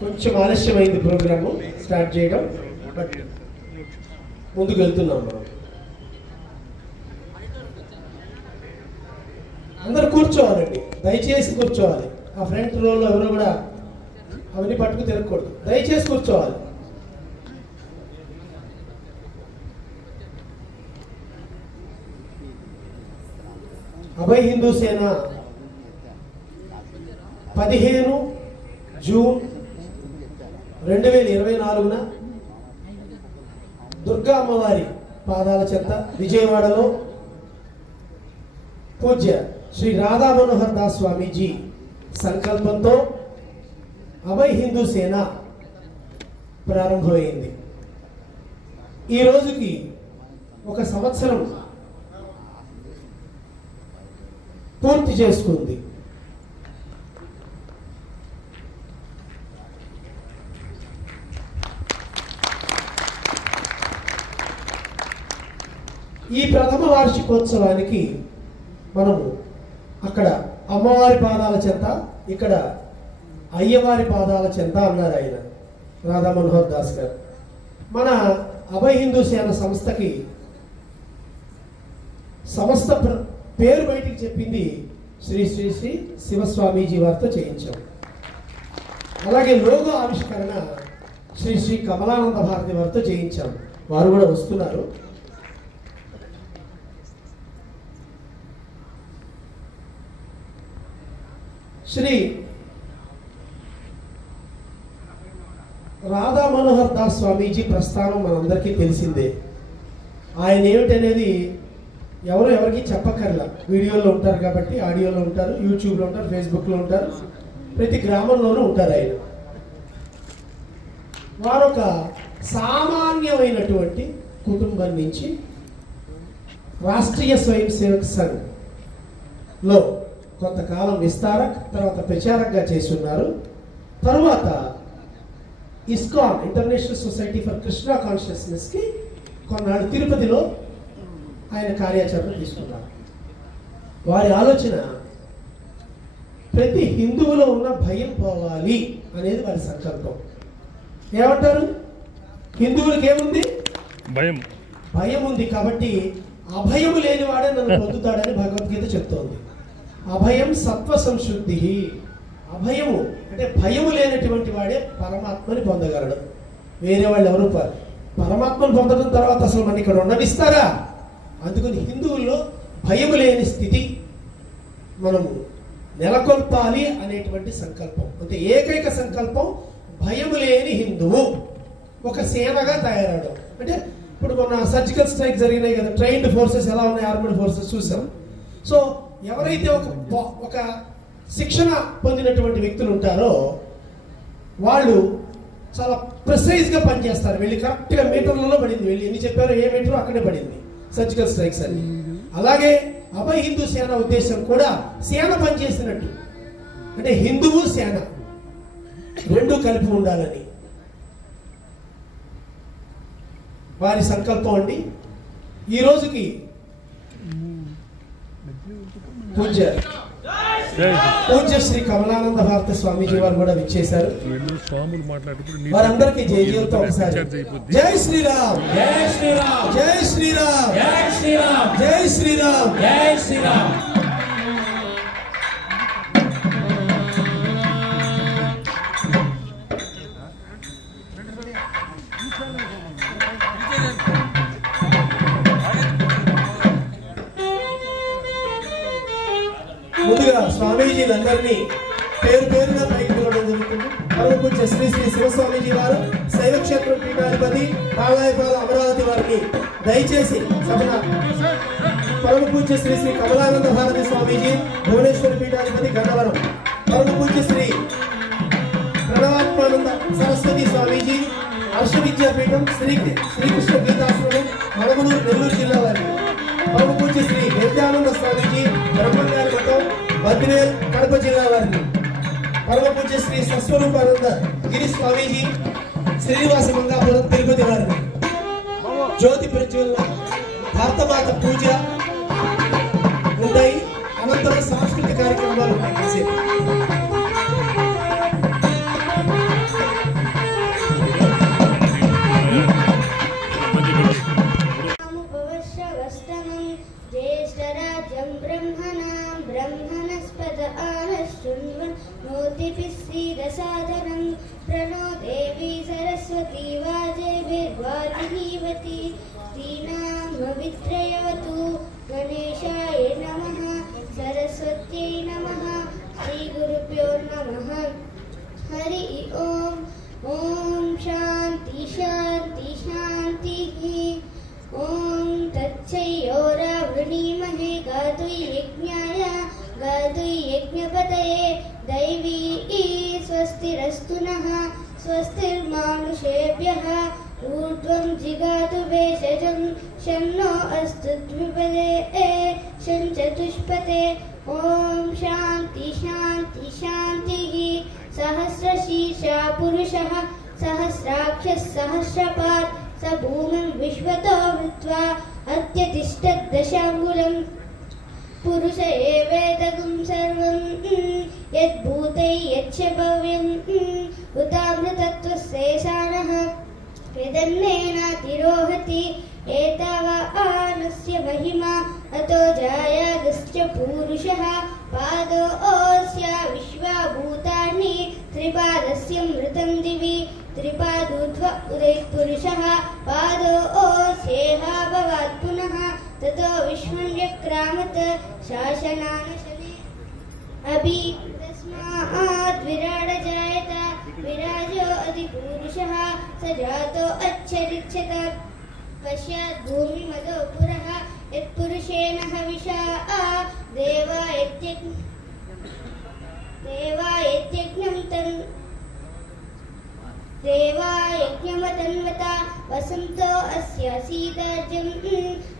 కొంచెం ఆలస్యమైంది programme start చేయడం, బట్ ముందుకు వెళ్తున్నాం మనం. అందరు కూర్చోవాలండి, దయచేసి కూర్చోవాలి. ఆ ఫ్రంట్ రోలో ఎవరు కూడా అవన్నీ పట్టుకు తిరగకూడదు, దయచేసి కూర్చోవాలి. అభయ హిందూ సేన 15 జూన్ 2024న దుర్గా అమ్మవారి పాదాల చెంత విజయవాడలో పూజ్య శ్రీ రాధా మనోహర్ దాస్ స్వామీజీ సంకల్పంతో అభయ హిందూ సేన ప్రారంభమైంది. ఈ రోజుకి 1 సంవత్సరం పూర్తి చేసుకుంది. ఈ ప్రథమ వార్షికోత్సవానికి మనము అక్కడ అమ్మవారి పాదాల చెంత, ఇక్కడ అయ్యవారి పాదాల చెంత అన్నారు ఆయన రాధా మనోహర్ దాస్ గారు. మన అభయ హిందూ సేన సంస్థకి సంస్థ పేరు బయటికి చెప్పింది శ్రీ శ్రీ శ్రీ శివస్వామీజీ వారితో చేయించాం. అలాగే లోగో ఆవిష్కరణ శ్రీ శ్రీ కమలానంద భారతి వారితో చేయించాం. వారు కూడా వస్తున్నారు. శ్రీ రాధా మనోహర్ దాస్ స్వామీజీ ప్రస్థానం మనందరికీ తెలిసిందే. ఆయన ఏమిటనేది ఎవరికి చెప్పక్కర్లా. వీడియోలో ఉంటారు కాబట్టి, ఆడియోలో ఉంటారు, యూట్యూబ్లో ఉంటారు, ఫేస్బుక్లో ఉంటారు, ప్రతి గ్రామంలోనూ ఉంటారు ఆయన. వారొక సామాన్యమైనటువంటి కుటుంబం నుంచి రాష్ట్రీయ స్వయం సేవక్ సంఘ్లో కొంతకాలం విస్తారక్, తర్వాత ప్రచారక్గా చేసి ఉన్నారు. తరువాత ISKCON international society for Krishna కాన్షియస్నెస్కి కొన్నాళ్ళు తిరుపతిలో ఆయన కార్యాచరణ తీసుకున్నారు. వారి ఆలోచన ప్రతి హిందువులో ఉన్న భయం పోవాలి అనేది వారి సంకల్పం. ఏమంటారు? హిందువులకి ఏముంది? భయం ఉంది. కాబట్టి అభయము లేనివాడే నన్ను పొందుతాడని భగవద్గీత చెప్తోంది. అభయం సత్వ సంశుద్ధి. అభయము అంటే భయము లేనటువంటి వాడే పరమాత్మని పొందగలడు. వేరే వాళ్ళు ఎవరు పరమాత్మను పొందడం తర్వాత అసలు మన ఇక్కడ ఉండనిస్తారా? అందుకని హిందువుల్లో భయము లేని స్థితి మనము నెలకొల్పాలి అనేటువంటి సంకల్పం. అంటే ఏకైక సంకల్పం భయము లేని హిందువు ఒక సేనగా తయారవడం. అంటే ఇప్పుడు మన సర్జికల్ స్ట్రైక్ జరిగినాయి కదా, ట్రైన్డ్ ఫోర్సెస్ ఎలా ఉన్నాయి, ఆర్మడ్ ఫోర్సెస్ చూసాం. సో ఎవరైతే ఒక శిక్షణ పొందినటువంటి వ్యక్తులు ఉంటారో వాళ్ళు చాలా ప్రిసైజ్గా పనిచేస్తారు. వెళ్ళి కరెక్ట్గా మీటర్లలో పడింది, వెళ్ళి ఎన్ని చెప్పారో ఏ మీటర్ అక్కడే పడింది సర్జికల్ స్ట్రైక్స్ అని. అలాగే అభయ హిందూ సేన ఉద్దేశం కూడా సేన పనిచేసినట్టు, అంటే హిందువు సేన రెండు కలిపి ఉండాలని వారి సంకల్పం అండి. ఈ రోజుకి పూజ్య శ్రీ కమలానంద భారతి స్వామీజీ వారు కూడా విచ్చేశారు. వారందరికీ జై జయలతో ఒకసారి జై శ్రీరామ్, జై శ్రీరామ్, జై శ్రీరామ్, జై శ్రీరామ్, జై శ్రీరామ్, జై శ్రీరామ్. ముందుగా స్వామీజీలందరినీ పేరు పేరుగా పైకి పిలవడం జరుగుతుంది. పరమపూజ్య శ్రీ శ్రీ శివస్వామీజీ వారు శైవక్షేత్రం పీఠాధిపతి పాళాయపాల అమరావతి వారిని దయచేసి సభన, పరమపూజ్య శ్రీ శ్రీ కమలానంద భారతి స్వామీజీ భువనేశ్వర పీఠాధిపతి గన్నవరం, పరమపూజ్య శ్రీ ప్రణవాత్మానంద సరస్వతి స్వామీజీ హర్ష విద్యాపీఠం శ్రీకృష్ణ గీతాశ్రమం మలమనూరు నెల్లూరు జిల్లా వారిని, పరమపూజ్య శ్రీ నిత్యానంద స్వామీజీ బ్రహ్మంగారి మఠం బద్వేల్ కడప జిల్లా వారిని, పరమపూజ్య శ్రీ సస్వరూపానంద గిరి స్వామీజీ శ్రీనివాస మంగాపురం తిరుపతి వారిని, జ్యోతి ప్రజ్వలన భారతమాత పూజ ఉంటాయి. అనంతరం సాంస్కృతిక కార్యక్రమాలు ఉంటాయి. शृण्वन्नोतिभिः सीदसादनं प्रणो देवी सरस्वती वाजयेभिर्वाजिनीवती दीनामवित्रयवतु गणेशाय नमः सरस्वत्यै नमः श्रीगुरुभ्यो नमः हरि ओम् ॐ शान्ति शान्ति शान्तिः ॐ तत्सयोरावृणीमहे गातुयज्ञाय गातुयज्ञपतये दैवी स्वस्तिरस्तु नः स्वस्तिर्मानुषेभ्यः ऊर्ध्वं जिगातु भेषजं शं नो अस्तु द्विपदे शं चतुष्पदे ॐ शान्ति शान्ति शान्तिः सहस्रशीर्षा पुरुषः सहस्राक्षः सहस्रपात् स भूमिं विश्वतो वृत्वा अत्यतिष्ठद्दशाङ्गुलम् पुरुष एवेदगुं सर्वं यद्भूतै यच्च भव्यम् उतामृतत्वस्येषाणः यदन्नेनातिरोहति एतावानस्य महिमा अतो जायागश्च पूरुषः पादोऽस्य विश्वभूतानि त्रिपादस्य मृतं दिवि त्रिपादूर्ध्व उदयपुरुषः पादोऽस्येह भवात् पुनः ततो विश्वं व्यक्रामत् शासनानशने अभि तस्मात् विराड जायत विराजो अधिपुरुषः स जातो अच्छरिच्छत पश्यात् भूमिमदो पुरः यत्पुरुषेण हविषा देवायज्ञमतन्वता वसन्तो अस्य सीतार्जं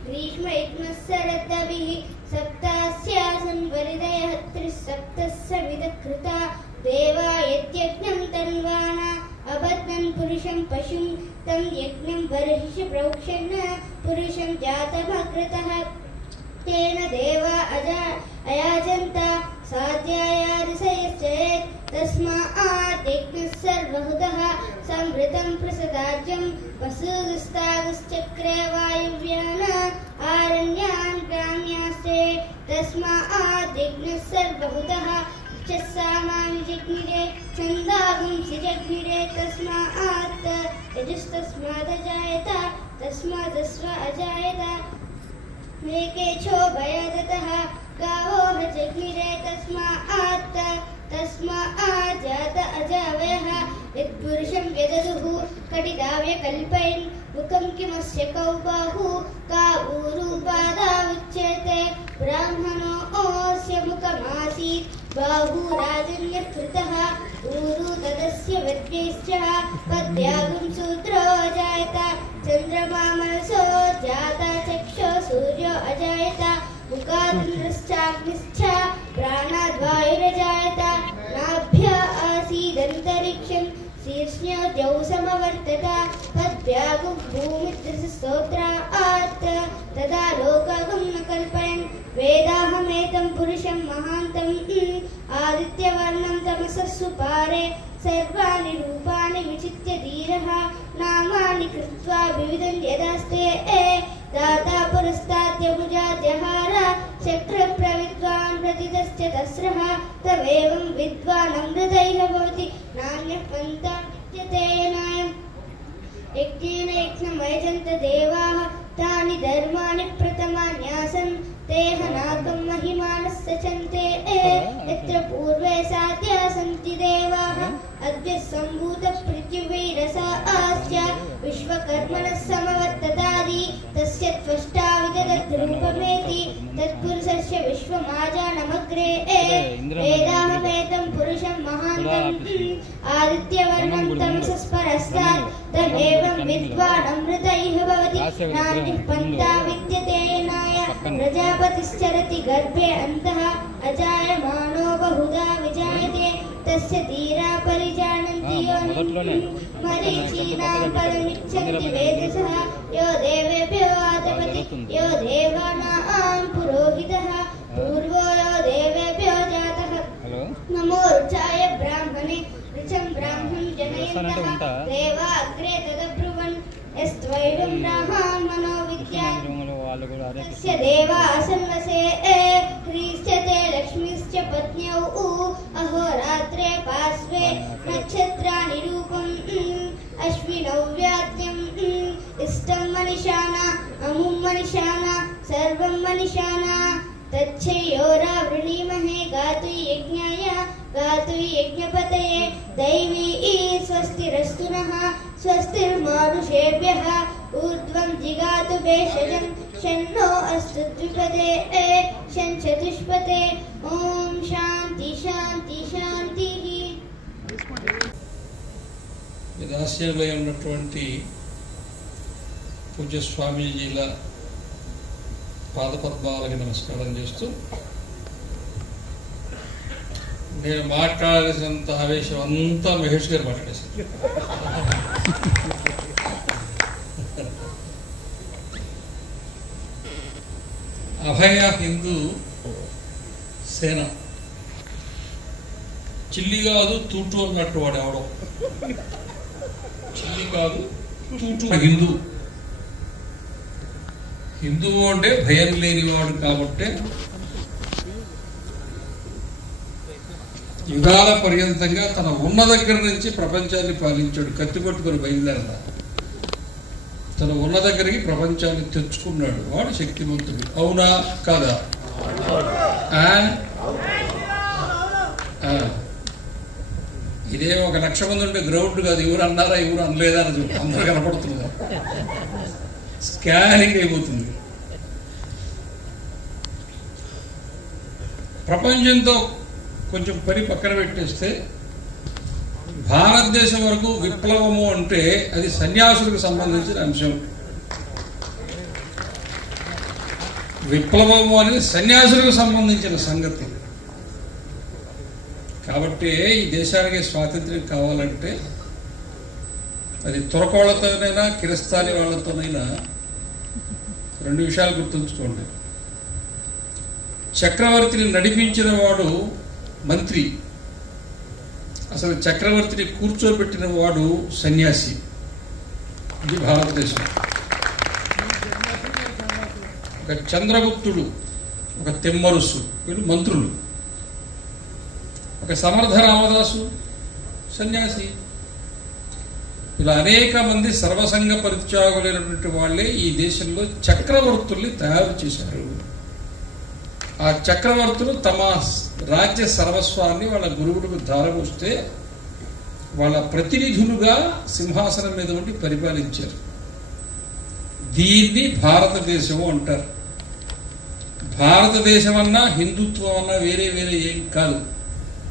ग्रीष्मयज्ञस्सरद्भिः सप्तास्यासन् वरिदयः त्रिसप्तस्सविदकृता देवायज्ञं तन्वाना अबध्नन् पुरुषं पशुं तं यज्ञं बर्हिष प्रोक्षन् पुरुषं जातमग्रतः तेन देवा अयाजन्त साध्यायादिशयश्चेत् तस्मात् यज्ञः सर्वहुतः संवृतं प्रसदार्जं वसुगस्तागश्चक्रे वायुव्यान् आरण्यान् ग्राम्यास्ते तस्मात् यज्ञः सर्वहुतः सामानि जग्निरे छन्दागुंसि जग्निरे तस्मात् यजुस्तस्मादजायत तस्मादस्व अजायत मेके क्षोभयदतः गावोह जग्निरे तस्मात् जात अजावयः यत्पुरुषं व्यददुः कटिदाव्य कल्पयन् मुखं किमस्य कौ बाहु का ऊरुपादा उच्यते ब्राह्मणोऽस्य मुखमासीत् बाहु राजन्यकृतः ऊरु तदस्य वर्गैश्च पद्यागुं सूत्रो अजायत चन्द्रमा मनसो जाता चक्षो सूर्यो अजायत मुखादिन्द्रश्चाग्निश्च प्राणाद्वायुरजायत नाभ्य आसीदन्तरिक्षं शीर्ष्ण्यो समवर्तत पद्भ्यागु भूमिस्तोत्रात् तदा लोकागं न कल्पयन् वेदाहमेतं पुरुषं महान्तम् आदित्यवर्णं तमसः सुपारे सर्वाणि रूपाणि विचित्य धीरः नामानि कृत्वा विविधं यदास्ते दाता पुरस्ताद्यमुजाद्यहार चक्रप्रविद्वान् प्रतितश्च तस्रः तवेवं विद्वान् अमृतैः भवति नान्यः पन्था विद्यते नायम् यज्ञेन यज्ञमयजन्त देवाः तानि धर्माणि प्रथमान्यासन् तेह नाकं महिमानः सचन्ते यत्र पूर्वे साध्या सन्ति देवाः अद्य सम्भूतः पृथिवीरसा आस्य विश्वकर्मणः समवर्ततादि तस्य त्वष्टा विदधद्रूपमेति तत्पुरुषस्य विश्वमाजानमग्रे वेदाहमेतं पुरुषं महान्तम् आदित्यवर्णं तमसस्परस्तात् तमेवं विद्वान् अमृतैः भवति नान्यः पन्था विद्यते नाय प्रजापतिश्चरति गर्भे अन्तः अजायमानो बहुधा विजायते तस्य धीरा परिजानन्ति योनिं मरीचीनां पदमिच्छन्ति वेदसः यो देवेभ्यो आतपति यो देवानां पुरोहितः पूर्वो यो देवेभ्यो जातः नमो ऋचाय ब्राह्मणे ऋचं ब्राह्मं जनयन्तः देवा अग्रे तदब्रुवन् यस्त्वैनं ब्राह्मणो विद्यात् तस्य देवा असन्वसे ह्रीश्च ते लक्ष्मीश्च पत्न्यौ నక్షత్రాని రూపం అశ్వినౌ వ్యాద్యం ఇష్టం మనిషాన అముం మనిషాన సర్వం మనిషాన తచ్ఛయోరావృణీమహే గాతు యజ్ఞాయ గాతు యజ్ఞపతయే దైవీ స్వస్తిరస్తు నః స్వస్తిర్మానుషేభ్యః ఊర్ధ్వం జిగాతు భేషజం షన్నో అస్తు ద్విపదే షంచతుష్పతే ఓం శాంతి శాంతి శాంతి. దాస్యంలో ఉన్నటువంటి పూజ్య స్వామీజీల పాదపద్మాలకి నమస్కారం చేస్తూ, నేను మాట్లాడాల్సినంత ఆవేశం అంతా మహేష్ గారు మాట్లాడేశారు. అభయ హిందూ సేన చిల్లి కాదు తూటు అన్నట్టు వాడు ఎవడో. చిల్లి కాదు తూటు. హిందూ హిందువు అంటే భయం లేనివాడు కాబట్టి యుగాల పర్యంతంగా తన ఉన్న దగ్గర నుంచి ప్రపంచాన్ని పాలించాడు. కత్తి పట్టుకొని బయలుదేరదా, తన ఉన్న దగ్గరికి ప్రపంచాన్ని తెచ్చుకున్నాడు. వాడు శక్తివంతుడు. అవునా కాదా? ఇదే 1 లక్ష మంది ఉంటే గ్రౌండ్ కాదు. ఎవరు అన్నారా ఎవరు అనలేదా అని చెప్పి అందరూ కనపడుతున్నారు. స్కానింగ్ అయిపోతుంది. ప్రపంచంతో కొంచెం పని పక్కన పెట్టేస్తే భారతదేశం వరకు విప్లవము అంటే అది సన్యాసులకు సంబంధించిన అంశం. విప్లవము అనేది సన్యాసులకు సంబంధించిన సంగతి. కాబట్టి ఈ దేశానికి స్వాతంత్ర్యం కావాలంటే అది తురకోళ్లతోనైనా కిరస్థాని వాళ్ళతోనైనా 2 విషయాలు గుర్తుంచుకోండి. చక్రవర్తిని నడిపించిన వాడు మంత్రి, అసలు చక్రవర్తిని కూర్చోబెట్టిన వాడు సన్యాసి. ఇది భారతదేశం. ఒక చంద్రగుప్తుడు, ఒక తిమ్మరుసు, వీళ్ళు మంత్రులు. ఒక సమర్థ రామదాసు సన్యాసి. ఇలా అనేక మంది సర్వసంగ పరిత్యాగులైనటువంటి వాళ్ళే ఈ దేశంలో చక్రవర్తుల్ని తయారు చేశారు. ఆ చక్రవర్తులు తమ రాజ్య సర్వస్వాన్ని వాళ్ళ గురువులకు ధారపోస్తే వాళ్ళ ప్రతినిధులుగా సింహాసనం మీద ఉండి పరిపాలించారు. దీన్ని భారతదేశము అంటారు. భారతదేశం అన్నా హిందుత్వం అన్నా వేరే వేరే ఏం కాదు.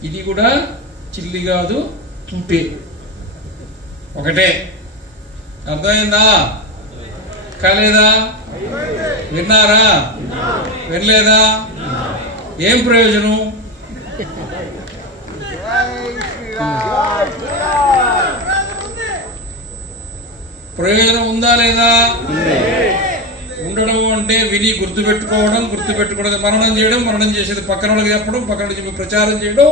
ఇది కూడా చిల్లి కాదు తూటే, ఒకటే. అర్థమైందా? కాలేదా? విన్నారా? వినలేదా? ఏం ప్రయోజనం? ప్రయోజనం ఉందా లేదా? ఉండడం అంటే విని గుర్తుపెట్టుకోవడం, గుర్తుపెట్టుకోవడం మననం చేయడం, మననం చేసేది పక్కన వాళ్ళకి చెప్పడం, పక్కన చెప్పి ప్రచారం చేయడం,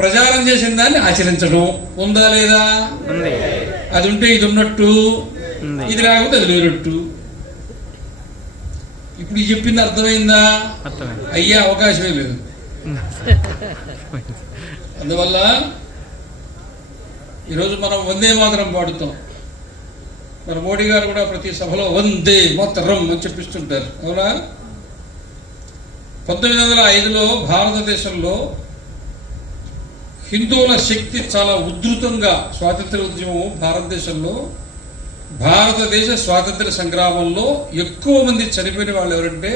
ప్రచారం చేసిన దాన్ని ఆచరించడం. ఉందా లేదా? అది ఉంటే ఇది ఉన్నట్టు, ఇది లేకపోతే అది లేనట్టు. ఇప్పుడు ఈ చెప్పింది అర్థమైందా? అయ్యే అవకాశమే లేదు. అందువల్ల ఈరోజు మనం వందే మాతరం పాడుతాం. మన మోడీ గారు కూడా ప్రతి సభలో వందే మాతరం అని చెప్పిస్తుంటారు. అవునా? 1905లో భారతదేశంలో హిందువుల శక్తి చాలా ఉధృతంగా స్వాతంత్ర ఉద్యమం భారతదేశంలో, భారతదేశ స్వాతంత్ర సంగ్రామంలో ఎక్కువ మంది చనిపోయిన వాళ్ళు ఎవరంటే,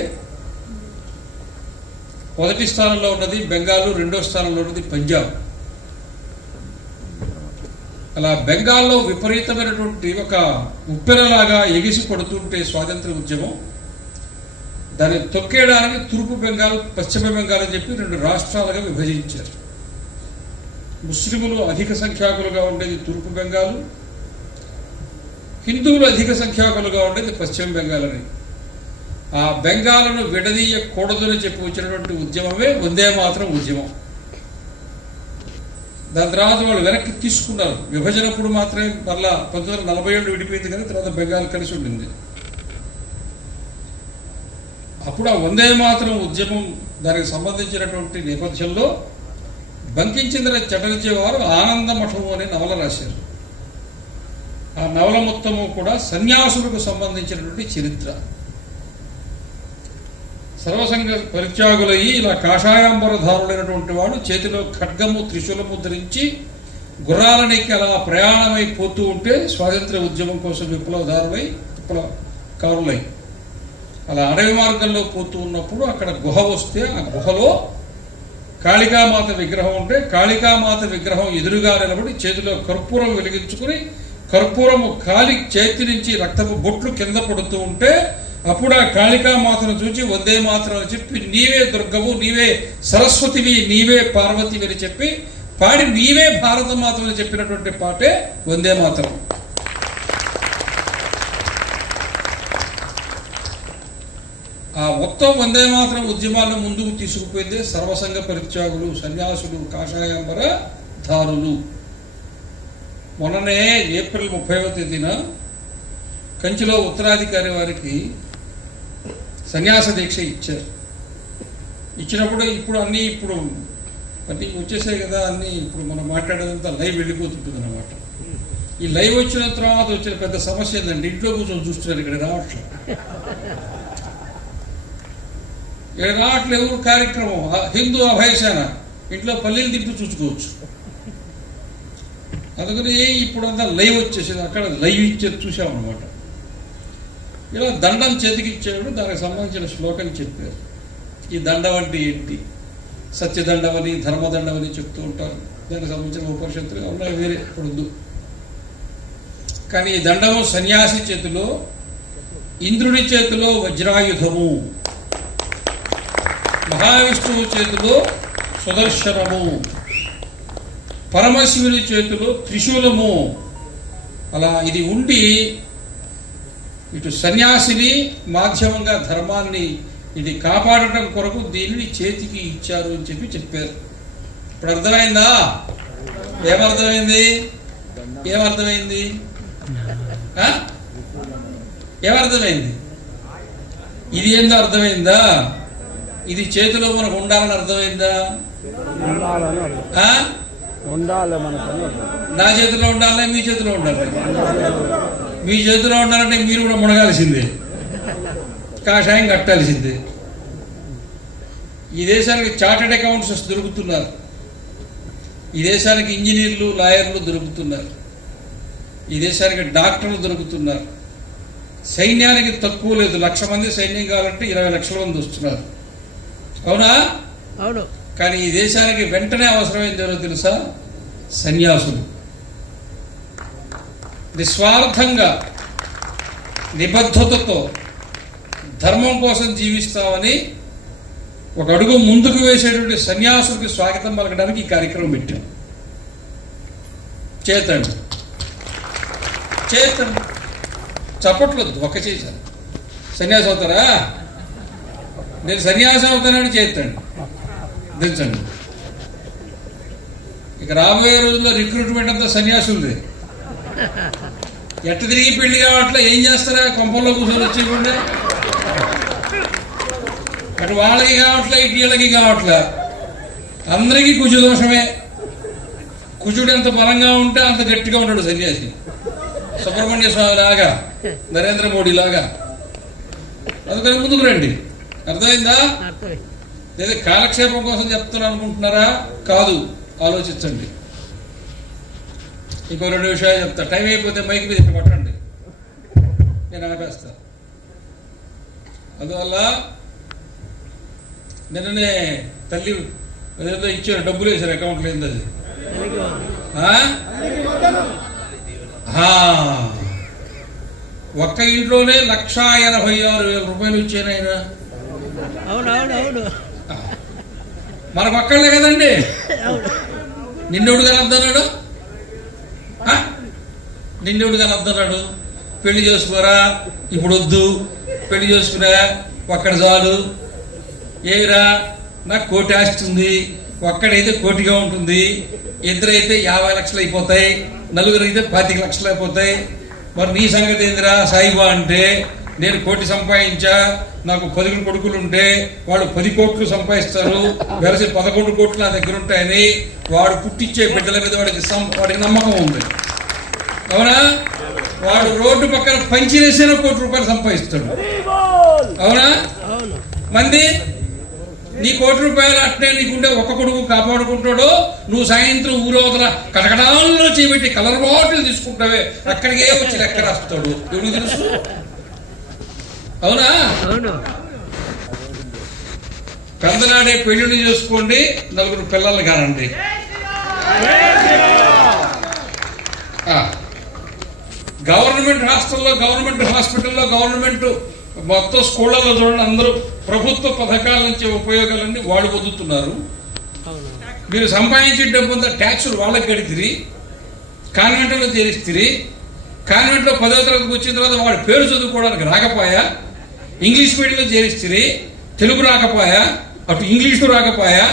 మొదటి స్థానంలో ఉన్నది బెంగాల్, 2వ స్థానంలో ఉన్నది పంజాబ్. అలా బెంగాల్లో విపరీతమైనటువంటి ఒక ఉప్పెనలాగా ఎగిసి కొడుతుంటే స్వాతంత్ర ఉద్యమం, దాన్ని తొక్కేయడానికి తూర్పు బెంగాల్, పశ్చిమ బెంగాల్ అని చెప్పి 2 రాష్ట్రాలుగా విభజించారు. ముస్లింలు అధిక సంఖ్యాకులుగా ఉండేది తూర్పు బెంగాల్, హిందువులు అధిక సంఖ్యాకులుగా ఉండేది పశ్చిమ బెంగాల్ అని. ఆ బెంగాల్ను విడదీయకూడదని చెప్పి వచ్చినటువంటి ఉద్యమమే వందే మాతరం ఉద్యమం. దాని తర్వాత వాళ్ళు వెనక్కి తీసుకున్నారు. విభజనప్పుడు మాత్రమే మళ్ళా 1947 విడిపోయింది, కానీ తర్వాత బెంగాల్ కలిసి ఉండింది. అప్పుడు ఆ వందే మాతరం ఉద్యమం దానికి సంబంధించినటువంటి నేపథ్యంలో బంకించంద్ర చటర్జీ వారు ఆనందమఠము అనే నవల రాశారు. ఆ నవల మొత్తము కూడా సన్యాసులకు సంబంధించినటువంటి చరిత్ర. సర్వసంగ పరిత్యాగులయ్యి ఇలా కాషాయాంబరధారులైనటువంటి వాడు చేతిలో ఖడ్గము త్రిశూలము ధరించి గుర్రాలనెక్కి అలా ప్రయాణమైపోతూ ఉంటే స్వాతంత్ర్య ఉద్యమం కోసం విప్లవకారులై అలా అడవి మార్గంలో పోతూ ఉన్నప్పుడు అక్కడ గుహ వస్తే ఆ గుహలో కాళికామాత విగ్రహం ఉంటే కాళికామాత విగ్రహం ఎదురుగా నిలబడి చేతిలో కర్పూరం వెలిగించుకుని కర్పూరము కాలి చేతి నుంచి రక్తపు బొట్లు కింద పడుతూ ఉంటే అప్పుడు ఆ కాళికామాతను చూచి వందే మాతరం అని చెప్పి నీవే దుర్గవు, నీవే సరస్వతివి, నీవే పార్వతివి అని చెప్పి పాడి నీవే భారతమాత అని చెప్పినటువంటి పాటే వందే మాతరం. ఆ మొత్తం వందే మాతరం ఉద్యమాలను ముందుకు తీసుకుపోయిందే సర్వసంగ పరిత్యాగులు, సన్యాసులు, కాషాయాంబర ధారులు. మొన్ననే ఏప్రిల్ 30వ తేదీన కంచిలో ఉత్తరాధికారి వారికి సన్యాస దీక్ష ఇచ్చారు. ఇచ్చినప్పుడు ఇప్పుడు అన్నీ వచ్చేసాయి కదా, అన్నీ ఇప్పుడు మనం మాట్లాడేదంతా లైవ్ వెళ్ళిపోతుంటుంది అన్నమాట. ఈ లైవ్ వచ్చిన తర్వాత వచ్చిన పెద్ద సమస్య ఏంటంటే ఇంట్లో కూర్చొని చూస్తున్నారు, ఇక్కడ రావట్లేదు కార్యక్రమం. హిందూ అభయసేన ఇంట్లో పల్లీలు తింటూ చూసుకోవచ్చు. అందుకని ఇప్పుడంతా లైవ్ వచ్చేసింది, అక్కడ లైవ్ ఇచ్చేది చూసామన్నమాట. ఇలా దండం చేతికిచ్చాడు, దానికి సంబంధించిన శ్లోకం చెప్పారు. ఈ దండం అంటే ఏంటి? సత్యదండమని ధర్మదండమని చెప్తూ ఉంటారు. దానికి సంబంధించిన ఉపనిషత్తులు ఉన్నాయి, వేరే ఇప్పుడు. కానీ ఈ దండము సన్యాసి చేతిలో, ఇంద్రుడి చేతిలో వజ్రాయుధము, మహావిష్ణువు చేతిలో సుదర్శనము, పరమశివుని చేతిలో త్రిశూలము. అలా ఇది ఉండి ఇటు సన్యాసిని మాధ్యమంగా ధర్మాన్ని ఇది కాపాడటం కొరకు దీనిని చేతికి ఇచ్చారు అని చెప్పారు. ఇప్పుడు అర్థమైందా? ఏమర్థమైంది? ఇది ఏందో అర్థమైందా? ఇది చేతిలో మనకు ఉండాలని అర్థమైందా? నా చేతిలో ఉండాలనే మీ చేతిలో ఉండాలి. మీ చేతిలో ఉండాలంటే మీరు కూడా మునగాల్సిందే, కాషాయం కట్టాల్సిందే. ఈ దేశానికి చార్టెడ్ అకౌంట్స్ దొరుకుతున్నారు, ఈ దేశానికి ఇంజనీర్లు, లాయర్లు దొరుకుతున్నారు, ఈ దేశానికి డాక్టర్లు దొరుకుతున్నారు. సైన్యానికి తక్కువ లేదు, 1,00,000 మంది సైన్యం కావాలంటే 20 లక్షల మంది వస్తున్నారు. అవునా? అవును. కానీ ఈ దేశానికి వెంటనే అవసరమైంది ఎవరో తెలుసా? సన్యాసులు. నిస్వార్థంగా నిబద్ధతతో ధర్మం కోసం జీవిస్తామని ఒక అడుగు ముందుకు వేసేటువంటి సన్యాసులకి స్వాగతం పలకడానికి ఈ కార్యక్రమం పెట్టాం. చేతండి చప్పట్లొద్దు, ఒక్క చేశాను. సన్యాసం అవుతారా? నేను సన్యాసం అవుతానని చేతండి, దించండి. ఇక రాబోయే రోజుల్లో రిక్రూట్మెంట్ అంతా సన్యాసులదే. ఎట్ట తిరిగి పెళ్లి కావట్లే, ఏం చేస్తారా? కొంపల్లో కూర్చొని వచ్చేయకుండా. అటు వాళ్ళకి కావట్లే, ఇటు వీళ్ళకి కావట్లే, అందరికీ కుజు దోషమే. కుజుడు ఎంత బలంగా ఉంటే అంత గట్టిగా ఉంటాడు సన్యాసి. సుబ్రహ్మణ్య స్వామి లాగా, నరేంద్ర మోడీ లాగా. అందుకని ముందుకు రండి. అర్థమైందా? లేదా కాలక్షేపం కోసం చెప్తున్నా అనుకుంటున్నారా? కాదు, ఆలోచించండి. ఇంకో 2 విషయాలు చెప్తా. టైం అయిపోతే మైక్ మీద కొట్టండి, నేను ఆపేస్తా. అందువల్ల నిన్ననే తల్లి ఏదో ఇచ్చారు, డబ్బులు వేశారు అకౌంట్లో. ఏంది అది? ఒక్క ఇంట్లోనే 1,86,000 రూపాయలు ఇచ్చాను ఆయన. మనకు ఒక్కళ్ళే కదండి. నిన్నెవడు కనొద్దన్నాడు? పెళ్లి చేసుకోరా, ఇప్పుడు వద్దు, పెళ్లి చేసుకురా, ఒక్కడ చాలు. ఏరా, నాకు 1,00,00,000 ఆస్తుంది, ఒక్కడైతే 1,00,00,000గా ఉంటుంది, ఇద్దరైతే 50 లక్షలు అయిపోతాయి, 4 అయితే 25 లక్షలు అయిపోతాయి. మరి నీ సంగతి ఏందిరా సాయిబా అంటే, నేను 1 కోటి సంపాదించా, నాకు 10 కొడుకులు ఉంటే వాళ్ళు 10 కోట్లు సంపాదిస్తారు, వెరసి 11 కోట్లు నా దగ్గర ఉంటాయని వాడు పుట్టించే బిడ్డల మీద వాడికి నమ్మకం ఉంది. అవునా? వాడు రోడ్డు పక్కన పంచిరేసిన 1 కోటి రూపాయలు సంపాదిస్తాడు. అవునా? మంది నీ 1 కోటి రూపాయలు అట్నే నీకుంటే 1 కొడుకు కాపాడుకుంటాడో, నువ్వు సాయంత్రం ఊరవతల కటకటాల్లో చేపెట్టి కలర్ బాటిల్ తీసుకుంటావే అక్కడికే వచ్చి లెక్క రాస్తాడు. ఎవరికి తెలుసు? అవునా? పెద్దనాడే పెళ్లిళ్ళు చేసుకోండి, 4 పిల్లలు కానండి. గవర్నమెంట్ హాస్టల్లో, గవర్నమెంట్ హాస్పిటల్లో, గవర్నమెంట్ మొత్తం స్కూళ్ళల్లో చూడండి, అందరూ ప్రభుత్వ పథకాల నుంచి ఉపయోగాలన్నీ వాళ్ళు పొందుతున్నారు. మీరు సంపాదించే డబ్బుంతా ట్యాక్సులు వాళ్ళకి కడితిరి, కాన్వెంట్లో చేరిస్తిరి. కాన్వెంట్లో 10వ తరగతికి వచ్చిన తర్వాత వాడి పేరు చదువుకోవడానికి రాకపోయా, ఇంగ్లీష్ మీడియంలో చేరిస్తిరి, తెలుగు రాకపోయా, అటు ఇంగ్లీషు రాకపోయా,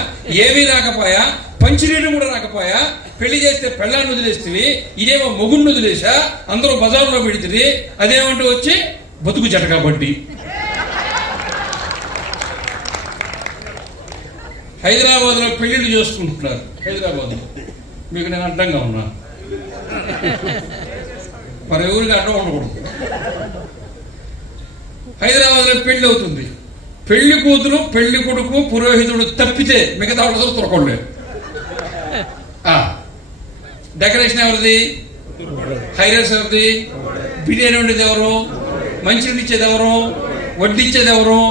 ఏమీ రాకపోయా, పంచినీళ్ళు కూడా రాకపోయా, పెళ్లి చేస్తే పెళ్ళాన్ని వదిలేస్తుంది, ఇదేమో మొగుడిని వదిలేసా, అందరూ బజార్లో పెడితే అదేమంటూ వచ్చి బతుకు జటకా బడ్డి. హైదరాబాద్లో పెళ్లిళ్ళు చేసుకుంటున్నారు. హైదరాబాద్లో మీకు నేను అడ్డంగా ఉన్నా, మరి ఎవరికి అడ్డం ఉండకూడదు. హైదరాబాద్లో పెళ్లి అవుతుంది. పెళ్లి కూతురు, పెళ్లి కొడుకు, పురోహితుడు తప్పితే మిగతా వాళ్ళతో తురకొండే. డెకరేషన్ ఎవరిది? హైరస్ ఎవరిది? బిర్యానీ వండేది ఎవరు? మంచినీళ్ళు ఇచ్చేది ఎవరు? వడ్డిచ్చేది ఎవరు?